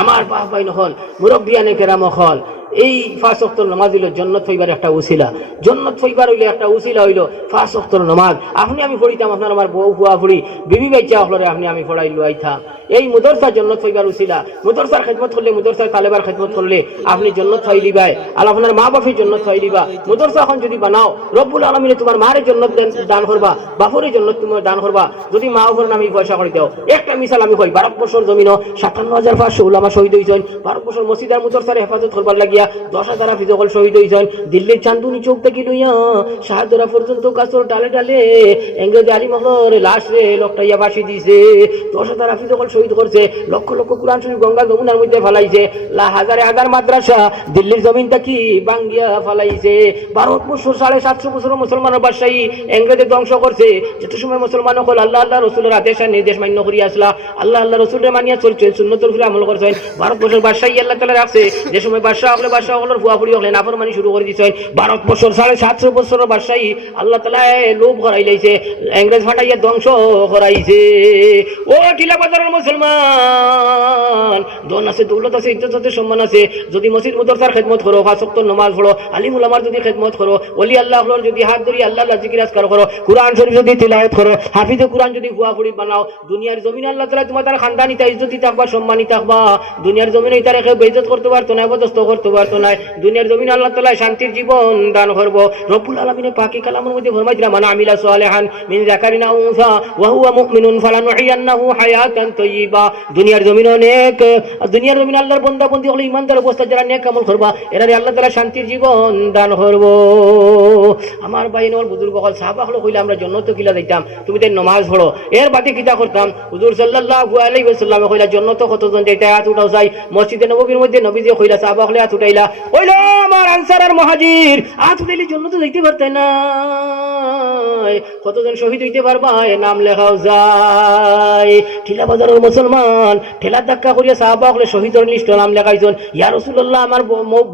আমার বাপ ভাই নহল মুরব্বিয়ানে কেরাম হল, এই 5 ওয়াক্ত নামাজ হইল জান্নাত হইবার একটা উসিলা। জান্নাত হইবার হইলে একটা উসিলা হইল 5 ওয়াক্ত নামাজ। আপনি আমি পড়িতাম, আপনার আমার বউ ফুয়া ফুড়ি বিবি বাইচা হলরে আপনি আমি পড়াই লইতাম। এই মুদরসা জান্নাত হইবার উসিলা। মুদরসার খেদমত করলে, মুদরসার তালেবার খেদমত করলে আপনি জান্নাত পাইলিবাই, আর আপনার মা বাপের জান্নাত পাইলিবা। মুদরসা এখন যদি বানাও, রব্বুল আলামিন তোমার মারে জান্নাত দান করবা, বাপরে জান্নাত তুমি দান করবা, যদি মা বাপের নামে পয়সা করে দাও। একটা মিসাল আমি কই, ভারতবর্ষের জমিন 57,500 উলামা শহীদ হইছেন। ভারতবর্ষের মসজিদ আর মুদরসার হেফাজত করবার লাগিয়া 10,000 হাফিজুল শহীদ হইছেন। দিল্লির চান্দুনি চৌক থেকে লইয়া শাহদরা পর্যন্ত কাছর ডালে ডালে ইংরেজি আলিম হলর লাশ রে লকটাইয়া বাসি দিছে। 10,000 হাফিজুল শহীদ করছে, লক্ষ লক্ষ কুরআন শরীফ গঙ্গা যমুনার মধ্যে ফেলাইছে, হাজারে হাজার মাদ্রাসা দিল্লির জমিনটা কি বাঙ্গিয়া ফেলাইছে। ভারতবর্ষের 750 বছর মুসলমানের বাদশাহী ইংরেজি ধ্বংস করছে। যত সময় মুসলমান হল আল্লাহ আল্লাহ রসুলের আদেশ আর নির্দেশ মান্য করিয়া আসলা, আল্লাহ আল্লাহ রসুলের মানিয়া চলছেন, সুন্নতের উপরে আমল করছেন। ভারতবর্ষের বাদশাহী আল্লাহ তাআলা রাখছে, যে সময় বাদশাহ হলে বাদশাহ হলের ফুয়াফুড়ি হলে নাফরমানি শুরু করে দিয়েছেন। ভারতবর্ষের 750 বছরের বাদশাহী আল্লাহ তাআলা লোভ করাই লাইছে, ইংরেজ ফাটাইয়া ধ্বংস করাইছে। ও টিলা বাজারের মুসলমান, ধন আছে, দৌলত আছে, ইজ্জত আছে, সম্মান আছে, যদি মসজিদ মুদরসার খেদমত করো, 5 ওয়াক্ত নামাজ পড়ো, আলিম উলামার যদি খেদমত করো, ওলি আল্লাহ হলর যদি হাত ধরি আল্লাহ আল্লাহ জিকির আজকার করো, কুরআন শরীফ যদি তিলাওয়াত করো, হাফিজে কুরআন যদি ফুয়াফুড়ি বানাও, দুনিয়ার জমিন আল্লাহ তাআলা তোমার তার খানদানিতা ইজ্জতি থাকবা, সম্মানী থাকবা। দুনিয়ার জমিনে ইতারে কেউ বেইজ্জত করতে পারতো না, বদস্ত করতে পারতো না। দুনিয়ার জমিন আল্লাহ তাআলা শান্তির জীবন দান করব। রব্বুল আলামিন পাকি কালামের মধ্যে ফরমাইছিলেন, মান আমিলা সালিহান মিন যাকারিন আও উনসা ওয়া হুয়া মুমিনুন ফালানুহিয়ান্নাহু হায়াতান তাইয়্যিবা। দুনিয়ার জমিন অনেক, দুনিয়ার জমিন আল্লাহর বান্দা বান্দি হলো ইমানদার অবস্থা যারা নেক আমল করবা, এরারে আল্লাহ তাআলা শান্তির জীবন দান করব। আমার বাইনল বুজুর্গ হল সাহাবা হলো কইলা আমরা জান্নাতে কিলা যাইতাম, তুমি তাই নামাজ পড়ো। এর বাদে কিতা করতাম? হুজুর সাল্লাল্লাহু আলাইহি ওয়াসাল্লাম কইলা জান্নাতে কতজন যাইতা হাত উঠাও যাই। মসজিদে নববীর মধ্যে নবীজি কইলা সাহাবা হলে হাত উঠাইলা, কইলো আমার আনসার আর মুহাজির হাত উঠাইলে জান্নাতে যাইতে পারতেন না। কতজন শহীদ হইতে পারবা নাম লেখাও যায়। ঠেলা বাজারের মুসলমান ঠেলা ধাক্কা করিয়া সাহাবা হলে শহীদের লিস্ট নাম লেখাইছেন। ইয়া রাসূলুল্লাহ আমার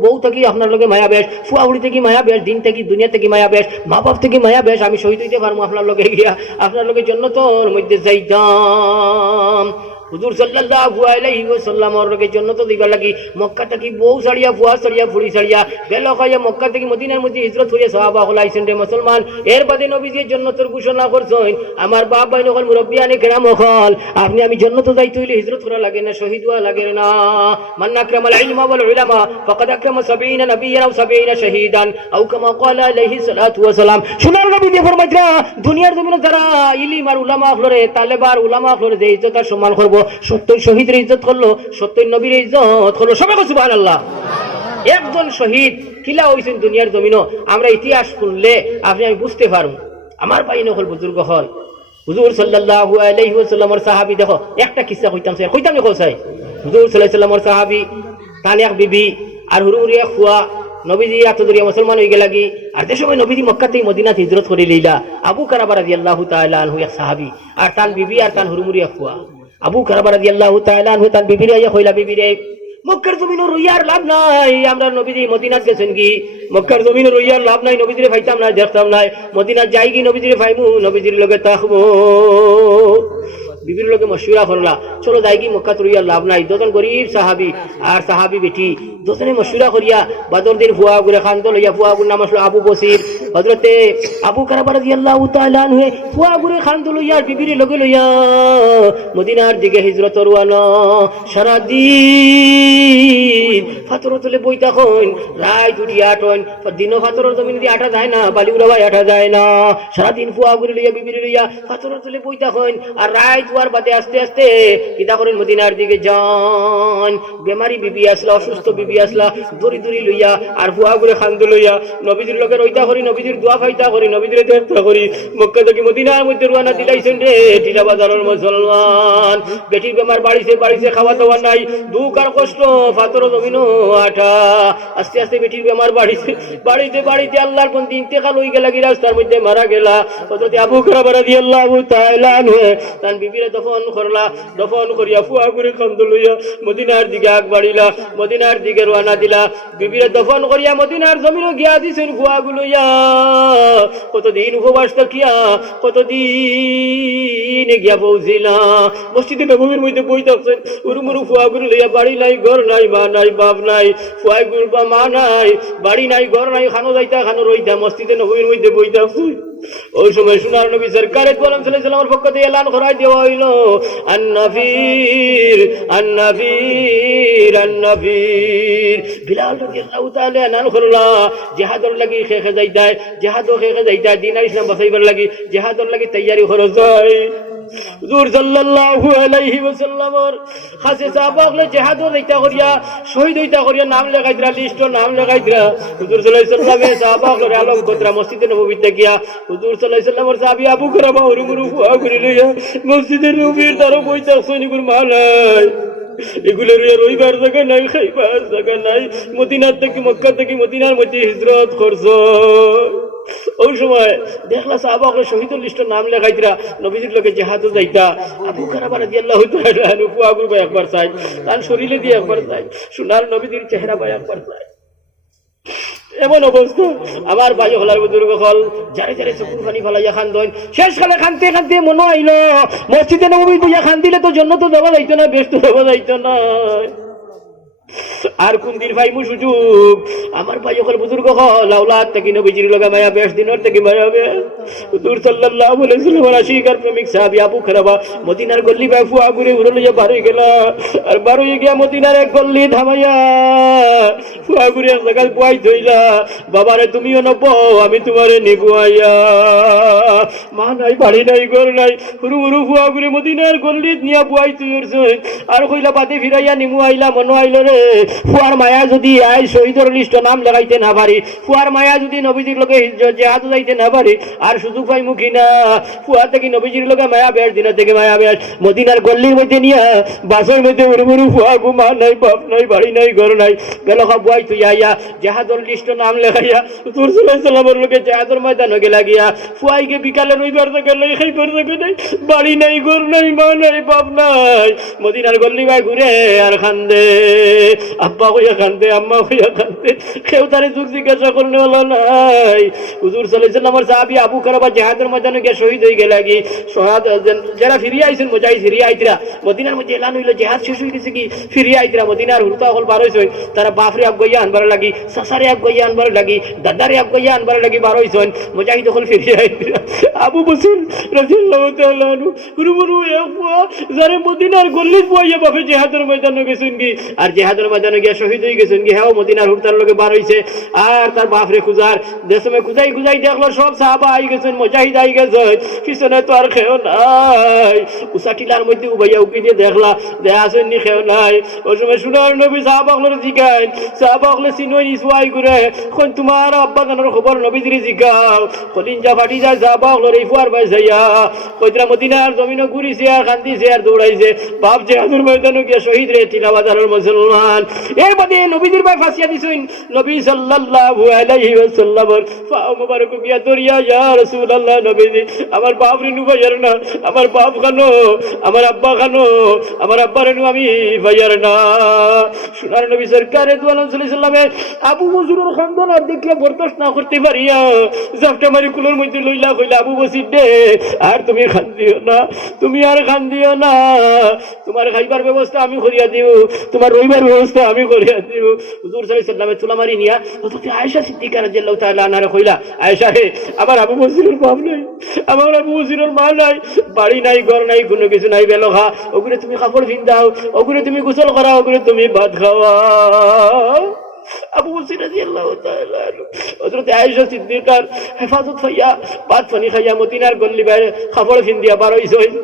বউ থেকে আপনার লগে মায়া বেশ, ফুয়াউড়ি থেকে মায়া বেশ, দিন থেকে দুনিয়া থেকে মায়া বেশ, মা বাপ থেকে মায়া বেশ, আমি শহীদ হইতে পারবো আপনার লগে গিয়া, আপনার লগে জান্নাতের মধ্যে যাইতাম। হুজুর সাল্লাল্লাহু আলাইহি ওয়াসাল্লামের রগে জান্নাত দিবার লাগি মক্কা থেকে বউ ছাড়িয়া ফুয়া ছাড়িয়া ফুড়ি ছাড়িয়া বেল খাইয়া মক্কা থেকে মদিনার মধ্যে হিজরত করিয়া সাহাবা হল আইছেন রে মুসলমান। এর বাদে নবীজি জান্নাতের ঘোষণা করছেন। আমার বাপ ভাই নকল মুরব্বিয়ানে কেরাম হল, আপনি আমি জান্নাতে যাইতে হইলে হিজরত করা লাগে না, শহীদ হওয়া লাগে না। মান আকরামাল ইলমা ওয়াল উলামা ফাকাদ আক্রামা 70 নবিয়্যান আও 70 শহীদান আও কামা ক্বালা আলাইহি সাল্লাতু ওয়া সালাম। শুনার নবী দিয়ে ফরমাইরা দুনিয়ার জমিনে যারা ইলম আর উলামা হলরে তালেবার উলামা হলরে যে ইজ্জত আর সম্মান করব, 70 শহীদের ইজ্জত করলো, 70 নবীর ইজ্জত করলো। সবাই সুবহানাল্লাহ। একজন শহীদ কিলা হইছেন দুনিয়ার জমিনও, আমরা ইতিহাস শুনলে আপনি আমি বুঝতে পারবো। আমার বাইন হল বুজুর্গ হল হুজুর সাল্লাল্লাহু আলাইহি ওয়াসাল্লামের সাহাবী, দেখো একটা কিসসা কইতাম দেখো চাই। হুজুর সাল্লাল্লাহু আলাইহি ওয়াসাল্লামের সাহাবী তান এক বিবি আর হুরুরি এক ফুয়া, নবীজি এত দূরিয়া মুসলমান হয়ে গেলাগি। আর যে সময় নবীজি মক্কা থেকে মদিনাতে হিজরত করে লইলা, আবু কারাবা রাদিয়াল্লাহু তাআলা আনহু এক সাহাবী, আর তান বিবি আর তান হুরুরি এক ফুয়া। আবু কারাবা রাদিয়াল্লাহু তাআলা আনহু তান বিবিরে আইয়া কইলা, বিবিরে মক্কার জমিনে রইয়ার লাভ নাই, আমরা নবীজি মদিনাত গেছেন কি, মক্কার জমিনে রইয়ার লাভ নাই, নবীজিরে পাইতাম না, দেখতাম না, মদিনাত যাই কি নবীজিরে পাইমু, নবীজির লগে থাকবো। বিবির লোকে মশিরা করলা চলো যাই কি মক্কা তুরিয়া লাভ নাই দুজন গরিব সাহাবি আর সাহাবি বেটি দুজনে মশিরা করিয়া বাদর দিন ফুয়া গুরে খান্ত লইয়া ফুয়া গুর নাম আসলো আবু বসির হযরতে আবু কারাবা রাদিয়াল্লাহু তাআলা আনহু ফুয়া গুরে খান্ত লইয়া বিবির লোকে লইয়া মদিনার দিকে হিজরত রওনা সারা দিন ফাতর তুলে বইতা হইন রাত উঠিয়া আটন দিনও ফাতর জমিন দিয়ে আটা যায় না বালি উড়াবাই আটা যায় না সারাদিন ফুয়া গুরে লইয়া বিবির লইয়া ফাতর তুলে বইতা হইন আর রাত হওয়ার বাদে আস্তে আস্তে কিতা করেন মদিনার দিকে যান বেমারি বিবি আসলা অসুস্থ বিবি আসলা দড়ি দড়ি লইয়া আর ফুয়া গুরে খান্ত লইয়া নবীজির লোকের ওইতা করি নবীজির দোয়া ফাইতা করি নবীজির দেখতা করি মক্কা থেকে মদিনার মধ্যে রওনা দিলাইছেন রে টিলা বাজারের মুসলমান বেটির বেমার বাড়িছে খাওয়া দাওয়া নাই দুঃখ আর কষ্ট ফাতর জমিনও আঠা আস্তে আস্তে বেটির বেমার বাড়িতে আল্লাহর বন্দি ইন্তেকাল হয়ে গেলা কি রাস্তার মধ্যে মারা গেলা হযরত আবু কারাবা রাদিয়াল্লাহু তাআলা আনহু তান বিবিরে দফন করিয়া ফুয়া করে খান্ত লইয়া মদিনার দিকে আগ বাড়িলা মদিনার দিকে রওনা দিলা বিবিরে দফন করিয়া মদিনার জমিনও গিয়া দিছেন ফুয়া গুলইয়া কতদিন উপবাস থাকিয়া কতদিন গিয়া পৌঁছিলা মসজিদে নববীর মধ্যে বই থাকছেন উরুমুরু ফুয়া গুলো লইয়া বাড়ি নাই ঘর নাই মা নাই বাপ নাই ফুয়া গুল বা মা নাই বাড়ি নাই ঘর নাই খানো যাইতা খানো রইতা মসজিদে নববীর মধ্যে বই থাকছেন ওই সময় সোনার নবী সরকার সাল্লাল্লাহু আলাইহি ওয়াসাল্লামের পক্ষ থেকে এলান করাই দেওয়া হইল আন-নাফির বিলাল রাদিয়াল্লাহু তাআলা এলান করলা জিহাদর লাগি খেখে যাইতা দিন আর ইসলাম বাঁচাইবার লাগি জিহাদর লাগি তৈয়ারি খরচ যায় হুজুর সাল্লাল্লাহু আলাইহি ওয়াসাল্লামের খাসে সাহাবাগলে জিহাদও যাইতা করিয়া শহীদ হইতা করিয়া নাম লাগাইতরা লিস্ট নাম লাগাইতরা হুজুর সাল্লাল্লাহু আলাইহি ওয়াসাল্লামের সাহাবাগলে আলম কতরা মসজিদে নববীতে গিয়া হুজুর সাল্লাল্লাহু আলাইহি ওয়াসাল্লামের সাহাবী আবু কারাবা উরুমুরু ফুয়া করে লইয়া মসজিদে নববীর দ্বারে বইতা সৈনিকুর মালাই এগুলো রইবার জায়গা নাই খাইবার জায়গা নাই মদিনার থেকে মক্কা থেকে মদিনার মধ্যে হিজরত করছ ওই সময় দেখলা সাহাবাগলে শহীদুল লিস্টের নাম লেখাইতরা নবীজির লোকে জিহাদে যাইতা আবু কারাবা রাদিয়াল্লাহু তাআলা আনহু ফুয়া গুর ভাই একবার চাই তার শরীরে দিয়ে একবার চাই সোনার নবীজির চেহারা ভাই একবার চাই এমন অবস্থা আমার ভাই হলার বুজুর্গ হল যারে চকুর পানি ফলাইয়া খান্দন শেষ কালে খানতে মনে আইল মসজিদে নববী বইয়া খান দিলে তো জন্য তো যাওয়া যাইতো না বেশ তো যাওয়া যাইতো না আর কোন দিন ভাই সুযোগ আমার ভাই হল বুজুর্গ হল আওলাদ থেকে নবীজির লগা মায়া বেশ দিনের থেকে মায়া বেশ হুজুর সাল্লাল্লাহু আলাইহি ওয়াসাল্লাম আশিকার প্রেমিক সাহাবী আবু কারাবা মদিনার গল্লি বাই ফুয়া ঘুরে উড়লিয়া বাড়ি গেলা আর বাড়ি গিয়া মদিনার এক গল্লি ধামাইয়া ফুয়া ঘুরে এক জায়গায় বুয়াই ধইলা বাবারে তুমিও নব আমি তোমারে নিগুয়াইয়া মা নাই বাড়ি নাই ঘর নাই হুরু ফুয়া ঘুরে মদিনার গল্লি নিয়া বুয়াই তুইরছ আর কইলা বাদে ফিরাইয়া নিমু আইলা মনো আইলো রে ফুয়ার মায়া যদি আই শহীদর লিস্ট নাম লাগাইতে না পারি ফুয়ার মায়া যদি নবীজির লোকে জিহাদ যাইতে না পারি আর সুযোগ পাই মুখী না ফুয়া থেকে নবীজির লোকে মায়া বেশ দিন থেকে মায়া বেশ মদিনার গল্লির মধ্যে নিয়া বাসের মধ্যে উড়ুমুড়ু ফুয়া মা নাই বাপ নাই বাড়ি নাই ঘর নাই বেলখা বুয়াই তুই আইয়া জিহাদর লিস্ট নাম লেখাইয়া হুজুর সাল্লাল্লাহু আলাইহি ওয়াসাল্লামের লোকে জিহাদর ময়দানে গেলা গিয়া ফুয়াইকে বিকালে রইবার থেকে লই খাইবার থেকে নাই বাড়ি নাই ঘর নাই মা নাই বাপ নাই মদিনার গল্লি ভাই ঘুরে আর খান্দে আব্বা হইয়া কান্দে আম্মা হইয়া কান্দে কেউ তারে যুগ জিজ্ঞাসা করলে হলো নাই হুজুর সাল্লাল্লাহু আলাইহি ওয়াসাল্লামের সাহাবী আবু কারাবা জিহাদের ময়দানে গিয়ে শহীদ হয়ে গেল কি যারা ফিরিয়ে আইছেন মুজাহিদ ফিরিয়ে আইতরা মদিনার মধ্যে এলান হইল জিহাদ শেষ হয়ে গেছে কি ফিরিয়ে আইতরা মদিনার হুরতা হল বার হইছেন তারা বাপরে আব গইয়া আনবার লাগি সাসারে আব গইয়া আনবার লাগি দাদারে আব গইয়া আনবার লাগি বার হইছেন মুজাহিদ হল ফিরিয়ে আইতরা আবু বসর রাদিয়াল্লাহু তাআলা আনহু হুরুমুরু একবা যারা মদিনার গল্লিত বইয়া বাপে জিহাদের ময়দানে গেছেন কি আর জিহাদের ময়দানে গিয়া শহীদ হয়ে গেছেন কি হ্যাঁ মদিনার হুরতার লোকে বার হইছে আর তার বাপরে খুঁজার দেশমে খুঁজাই দেখলো সব সাহাবা আই গেছেন মুজাহিদ আই গেছেন পিছনে তো আর খেও নাই উসাটিলার মধ্যে উবাইয়া উকি দিয়ে দেখলা দেয়া আসেন নি খেও নাই ওই সময় সোনার নবী সাহাবাগলে জিগাইন সাহাবাগলে চিনই ইসওয়াই করে কোন তোমার আব্বা জানার খবর নবীজির জিগাও কলিঞ্জা ফাটি যায় সাহাবাগলে এই ফুয়ার বাই যাইয়া কইতরা মদিনার জমিনে ঘুরিছে আর কান্দিছে আর দৌড়াইছে বাপ জিহাদের ময়দানে গিয়া শহীদ রে টিলাবাজারের মুসলমান এর মধ্যে নবীজির ভাই ফাঁসিয়া দিছেন নবী সাল্লাল্লাহু আলাইহি ওয়াসাল্লামের পা মুবারক গিয়া দরিয়া ইয়া রাসূলুল্লাহ নবীজি আমার বাপ রে নুবাইয়ার না আমার বাপ খানো আমার আব্বা খানো আমার আব্বা রে নু আমি ভাইয়ার না সোনার নবী সরকারে দু আলম সাল্লাল্লাহু আলাইহি সাল্লামে আবু বসিরের খানদান আর দেখলে বরদাস্ত না করতে পারিয়া জাফটা মারি কুলের মধ্যে লইলা কইলা, আবু বসির দে আর তুমি খান দিও না, তুমি আর খান দিও না, তোমার খাইবার ব্যবস্থা আমি করিয়া দিও, তোমার রইবার ব্যবস্থা আমি করিয়া দিও। হুজুর সাল্লাল্লাহু আলাইহি সাল্লামে চুলা মারি নিয়া হযরত আয়েশা সিদ্দিকা রাদিয়াল্লাহু তাআলা আনহা কইলা, আয়েশা হে, আমার আবু বসিরের বাপ নাই, আমার আবু বসিরের মা নাই, বাড়ি নাই, ঘর নাই, কোনো কিছু নাই, বেলখা, ওগুলো তুমি কাপড় ভিন্দাও, ওগুলো তুমি গোসল করাও, ওগুলো তুমি ভাত খাওয়াও। আবু বসির রাদিয়াল্লাহু তাআলা হযরত আয়েশা সিদ্দিকার হেফাজত হইয়া ভাত পানি খাইয়া মদিনার গল্লি বাইরে কাপড় ভিন্দিয়া বার হইছেন।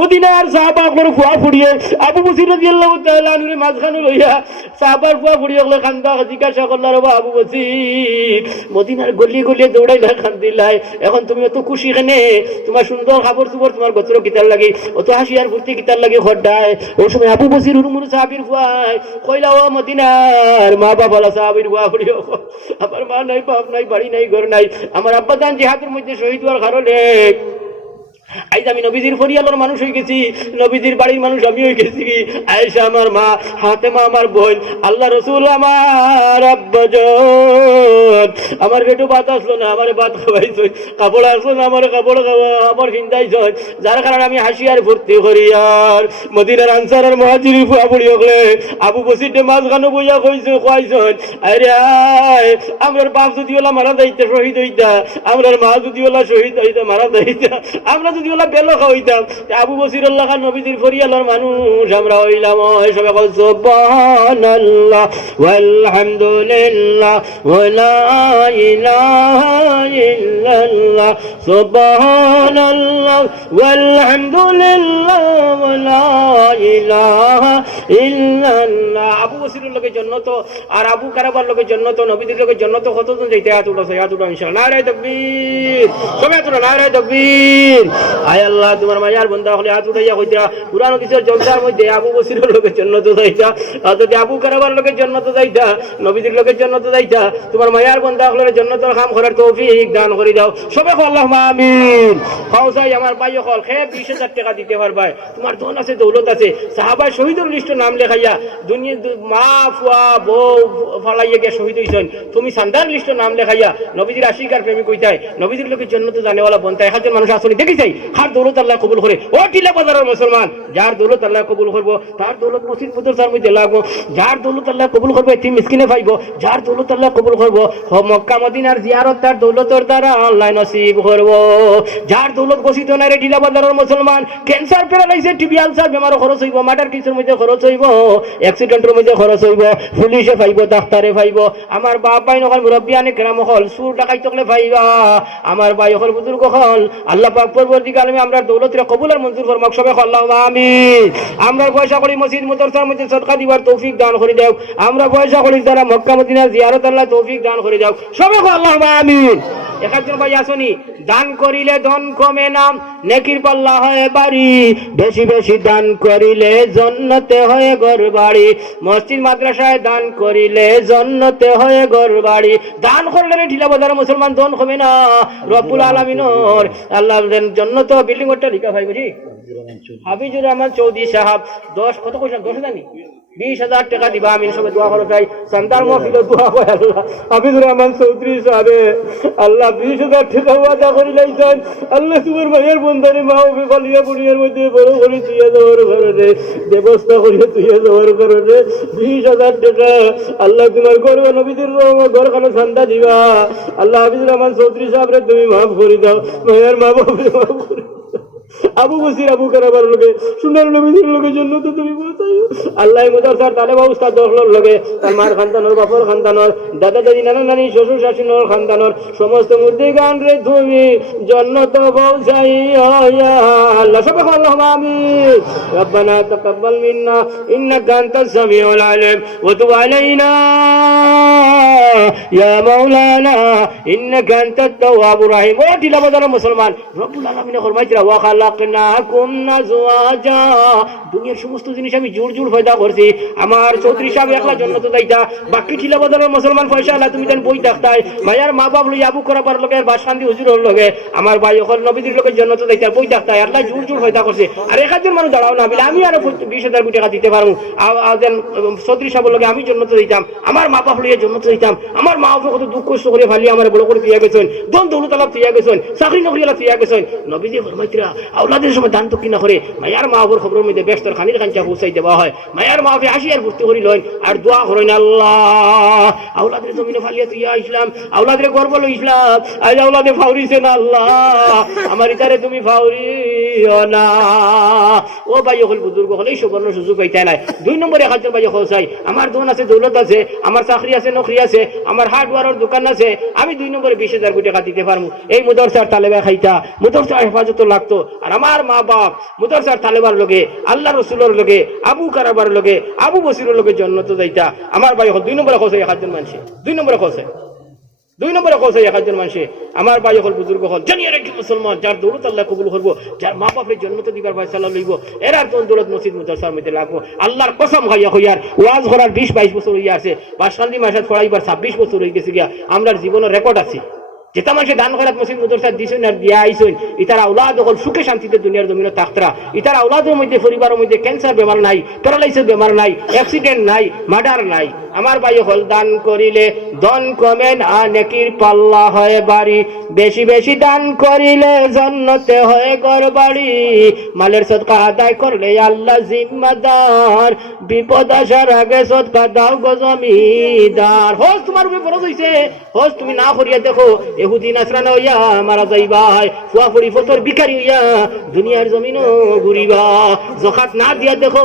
মদিনার সাহাবাগের ফুয়া ফুড়িয়ে আবু বসির রাদিয়াল্লাহু তাআলা আনহুর মাঝখানে লইয়া সাহাবার ফুয়া ফুড়িয়ে গলে খান্দা জিজ্ঞাসা করলার, বাবা আবু বসির, মদিনার গলি গলিয়ে দৌড়াইলা খান্দিলাই, এখন তুমি অত খুশি কেনে? তোমার সুন্দর খাবার চুবর, তোমার গোত্র কিতার লাগে, অত হাসি আর ফুর্তি কিতার লাগে খড্ডায়? ওই সময় আবু বসির হুরমুর সাহাবীর ফুয়াই কইলা, ও মদিনার মা বাবা সাহাবীর ফুয়া ফুড়িয়ে, আমার মা নাই, বাপ নাই, বাড়ি নাই, ঘর নাই, আমার আব্বা জান জিহাদের মধ্যে শহীদ হওয়ার কারণে আজ আমি নবীজির পরিয়ালের মানুষ হয়ে গেছি, নবীজির বাড়ির মানুষ আমি হয়ে গেছি। আয়েশা আমার মা, ফাতেমা আমার বোন, আল্লাহ রসুল আমার আব্বাজান, আমার পেটে ভাত আসলো না, আমার ভাত খাওয়াইছ, কাপড় আসলো না, আমার কাপড় কাপড় ভিন্দাইছ, যার কারণে আমি হাসি আর ফুর্তি করি। আর মদিনার আনসারের মহাজির ফুয়া বুড়ি হলে আবু বসিরটে মাছ গানো বইয়া কইছে কয়জন, আরে আমরার বাপ যদি ওলা মারা যাইতে শহীদ হইতা, আমরার মা যদি ওলা শহীদ হইতা মারা যাইতা, আমরা যদি ওলা বেলখা হইতাম, আবু বসিরুল্লাহ খান নবীজির পরিয়ালের মানুষ আমরা হইলাম। সবাই কল সুবহানাল্লাহ ওয়ালহামদুলিল্লাহ ওয়ালা ইলাহা ইল্লাল্লাহ, সুবহানাল্লাহ ওয়ালহামদুলিল্লাহ ওয়ালা ইলাহা ইল্লাল্লাহ। আবু বসিরের লোকের জান্নাত আর আবু কারাবার লোকের জান্নাত, নবীদের লোকের জান্নাত কতজন যাইতে? হাত উঠাছে, হাত উঠা ইনশাআল্লাহ। নারে তাকবীর, সবাই তোরা নারে তাকবীর। আয় আল্লাহ, তোমার মায়ার বান্দা হলে হাত উঠাইয়া কইতা, কুরআন হাদিসের জলসার মধ্যে আবু বসিরের লোকের জান্নাত যাইতা, যদি আবু কারাবার লোকের জান্নাত যাইতা, নবীদের লোকের জান্নাত যাইতা, তোমার মায়ার বান্দা হলে জান্নাতের কাম করার তৌফিক দান করে দাও। সবাই আল্লাহুম্মা আমিন। ফাউসাই আমার ভাই হল খে 20,000 টাকা দিতে পারবাই, তোমার ধন আছে, দৌলত আছে, সাহাবা শহীদের লিস্টে নাম লেখাইয়া দুনিয়া মা ফুয়া বউ ফালাইয়া গিয়ে শহীদ হইছেন, তুমি সান্দার লিস্টে নাম লেখাইয়া নবীজির আশিকার প্রেমিক হইতাই, নবীজির লোকের জান্নাত জানেওয়ালা বনতাই। 1000 মানুষ আসলে দেখিছাই, হার দৌলত আল্লাহ কবুল করে। ও টিলা বাজারের মুসলমান, যার দৌলত আল্লাহ কবুল করবো তার দৌলত মসজিদ মাদ্রাসার মধ্যে লাগবো, যার দৌলত আল্লাহ কবুল করবো এতিম মিসকিনে পাইব, যার দৌলত আল্লাহ কবুল করবো মক্কা মদিনার জিয়ারত তার দৌলতের দ্বারা আল্লাহ নসিব করবো। যার দৌলত ঘোষিত না রে টিলা বাজারের মুসলমান, ক্যান্সার প্যারালাইসিস টিবি আলসার বেমারও খরচ হইব, মার্ডার কেসের মধ্যে খরচ হইব, অ্যাক্সিডেন্টের মধ্যে খরচ হইব, পুলিশে পাইব, ডাক্তারে পাইব, আমার বাপ ভাই নকল মুরব্বী আনে কেরাম হল সুর ডাকাই তকলে পাইবা, আমার ভাই হল বুজুর্গ হল আল্লাহ পাক পরবর্তী কালে আমরা দৌলতরে কবুল আর মঞ্জুর ফরমাক। সবাই আল্লাহুম্মা আমিন। আমরা পয়সা করি মসজিদ মাদ্রাসার মধ্যে সদকা দিবার তৌফিক দান করে দাও, আমরা পয়সা করি যারা মক্কা মদিনা জিয়ারত আল্লাহ তৌফিক দান করে দাও। সবাই আল্লাহুম্মা আমিন। একজন ভাই আসনি, দান করিলে ধন কমে না, নেকির পাল্লা হয় বাড়ি, বেশি বেশি দান করিলে জান্নাতে হয় ঘর বাড়ি, মসজিদ মাদ্রাসায় দান করিলে জান্নাতে হয় ঘর বাড়ি। দান করলে ঢিলা বাজার মুসলমান ধন কমে না, রব্বুল আলামিনের আল্লাহ জান্নাত বিল্ডিং ওটা লিখা ভাই বুঝি হাফিজুর রহমান চৌধুরী সাহেব 10 কত কইছেন 10 জানি 20,000 টাকা দিবা। আমি সবাই দোয়া করো তাই সন্তান মহফিলে দোয়া হয় আল্লাহ হাফিজুর রহমান চৌধুরী সাহেব আল্লাহ 20,000 টাকা ওয়াদা করে লাইছেন, আল্লাহ তোমার ভাইয়ের বন্ধারে মা ওকে গলিয়া বুড়িয়ার মধ্যে বড় করে তুইয়া যাওয়ার কারণে ব্যবস্থা করিয়া তুইয়া যাওয়ার কারণে 20,000 টাকা আল্লাহ তোমার গর্ব নবীদের ঘরখানে ঠান্ডা দিবা। আল্লাহ হাফিজুর রহমান চৌধুরী সাহেব তুমি মাফ করে দাও, ভাইয়ের মা বাবা মাফ করে আবু বসির আবু কারাবার লোকে সুন্দর নবীদের লোকের জন্য তো তুমি বলতাই আল্লাহ মুদারসার তালেবা উস্তাদ দখলর লোকে তার মার খানদানোর বাপর খানদানোর দাদা দাদি নানা নানি শ্বশুর শাশুড়ির খানদানোর সমস্ত মুর্দি গান রে তুমি জান্নাত পৌঁছাই আল্লাহ। সবাই আল্লাহুম্মা আমিন। রব্বানা তাকাব্বাল মিন্না ইন্নাকা আনতাস সামিউল আলিম ওয়া তুব আলাইনা ইয়া মাওলানা ইন্নাকা আনতাত তাওয়াবুর রাহিম। ও দিলাবাদার মুসলমান, রব্বুল আলামিন ফরমাইতরা ওয়া খালাকনাকুম নাজওয়াজা, দুনিয়ার সমস্ত জিনিস আমি জোর জোর পয়দা করছি। আমার চৌধুরী সাহেব একলা জান্নাতে যাইতা, বাকি দিলাবাদার মুসলমান পয়সা আল্লাহ তুমি দেন বই থাকতাই মায়ার মা বাপ লই আবু করাবার লগে বাসখান্দি হুজুরের লগে আমার ভাই হল নবীদের লগে জান্নাতে যাইতা বই থাকতাই আল্লাহ জোর জোর পয়দা করছে। আর একজন মানুষ দাঁড়াও না বলে আমি আর 20,000 কোটি টাকা দিতে পারবো, চৌধুরী সাহেবের লগে আমি জান্নাতে যাইতাম, আমার মা বাপ লইয়া জান্নাতে যাইতাম। আমার মা বাপ কত দুঃখ কষ্ট করে ফালি আমার বড় করে দিয়া গেছেন, দন দৌলত আলাপ দিয়া গেছেন, চাকরি নকরি আলাপ দিয়া গেছেন। নবীজি ফরমাইতরা আওলাদের সময় দান তো কিনা করে মায়ার মা বাবার খবরের মধ্যে ব্যস্তর খানির কাঞ্চা পৌঁছাই দেওয়া হয়। মায়ার মা বাপে আসি আর ভর্তি করি লইন আর দোয়া করেন আল্লাহ আওলাদের জমিনে ফালিয়া তুইয়া ইসলাম, আওলাদের গর্ব লই ইসলাম, আজ আওলাদে ফাউরিছে না আল্লাহ আমার ইতারে তুমি ফাউরিও না। ও ভাই হল বুজুর্গ হলে সুবর্ণ সুযোগ পাইতে নাই। 2 নম্বরে একজন ভাই চাই আমার দোন আছে, দৌলত আছে, আমার চাকরি আছে, নকরি আছে, আমার হার্ডওয়ারের দোকান আছে, আমি 2 নম্বরে 20,000 কোটি টাকা দিতে পারবো। এই মুদরসার তালেবা খাইতা, মুদরসার হেফাজত লাগতো। আর আমার মা বাপ মুদরসার তালেবার লগে, আল্লাহ রসুলের লগে, আবু কারাবার লগে, আবু বসিরের লগে জন্নত যাইতা। আমার ভাই হল 2 নম্বরে খোঁজে একজন মানুষে, 2 নম্বরে খোঁজে, 2 নম্বরে খোঁজে একজন মানুষে। আমার ভাই হল বুজুর্গ হল জানিয়ে রাখি মুসলমান, যার দৌলত আল্লাহ কবুল করবো, যার মা বাপের জন্মত দিবার ফয়সালা লইব, এর আর তোর দৌলত মসজিদ মুদরসার মধ্যে লাগবো। আল্লাহর কসম হইয়া হইয়ার ওয়াজ করার 20-22 বছর হইয়া আছে, বাসকান্দি মাসাদ করাইবার 26 বছর হয়ে গেছে গিয়া। আমরার জীবনের রেকর্ড আছে যেটা মানুষের দান করাত মসজিদ মুদরসা দিছেন আর দিয়া আইছেন। ইতার আওলাদ হল সুখে শান্তিতে দুনিয়ার জমিনে তাকতরা। ইতার আওলাদের মধ্যে পরিবারের মধ্যে ক্যান্সার বেমার নাই, প্যারালাইসিস বেমার নাই, অ্যাক্সিডেন্ট নাই, মার্ডার নাই। আমার ভাই হল দান করিলে ধন কমে না, নেকির পাল্লা হয় বাড়ি, বেশি বেশি দান করিলে জান্নাতে হয় ঘর বাড়ি। মালের সদকা আদায় করলে আল্লাহ জিম্মাদার, বিপদ আসার আগে সদকা দাও গো জমিদার। হোস তোমার উপরে ফরজ হইছে, হোস তুমি না করিয়া দেখো এহুদি নাসরানা হইয়া মারা যাইবাই, ফুয়া ফুড়ি ফতর ভিখারি হইয়া দুনিয়ার জমিনও ঘুরিবা। যাকাত না দিয়া দেখো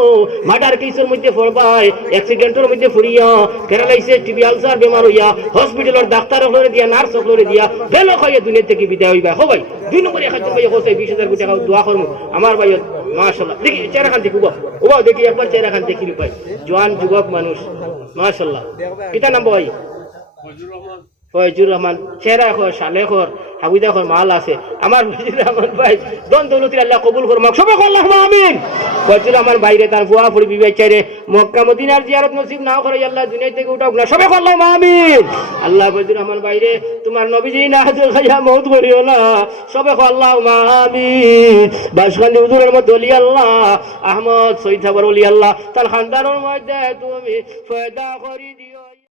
মার্ডার কেসের মধ্যে পড়বাই, অ্যাক্সিডেন্টের মধ্যে পড়িয়া, প্যারালাইসিস, টিবি, আলসার বেমার হইয়া হসপিটালের ডাক্তার হলরে দিয়া, নার্স হলরে দিয়া বেলো খাইয়া দুনিয়া থেকে বিদায় হইবা। হো ভাই 2 নম্বরে একজন ভাই হোসে 20,000 কোটি টাকা দোয়া করবো। আমার ভাই মাশাআল্লাহ দেখি চেহারা খান দেখি ও দেখি একবার চেহারা খান দেখি ভাই, জওয়ান যুবক মানুষ মাশাআল্লাহ। কিটা নাম ভাই? ফয়জুর রহমান, চেহারা খর, সালে খর, হাবিদা খর, মাল আছে। আমার ফয়জুর রহমান ভাই দন দৌলতি আল্লাহ কবুল করুক, সবাই আল্লাহুম্মা আমিন। ফয়জুর রহমান বাইরে তার ফুয়া ফুড়ি বিবাহ চাইরে মক্কা মদিনার জিয়ারত নসিব নাও করে আল্লাহ দুনিয়া থেকে উঠাওক না, সবাই আল্লাহুম্মা আমিন। আল্লাহ ফয়জুর রহমান বাইরে তোমার নবীজি না হাজর খাইয়া মওত করিও না, সবাই আল্লাহুম্মা আমিন। বাসখান্দি হুজুরের মধ্যে ওলি আল্লাহ আহমদ শহীদ সাবর ওলি আল্লাহ তার খানদানের মধ্যে তুমি ফয়দা করি দিও।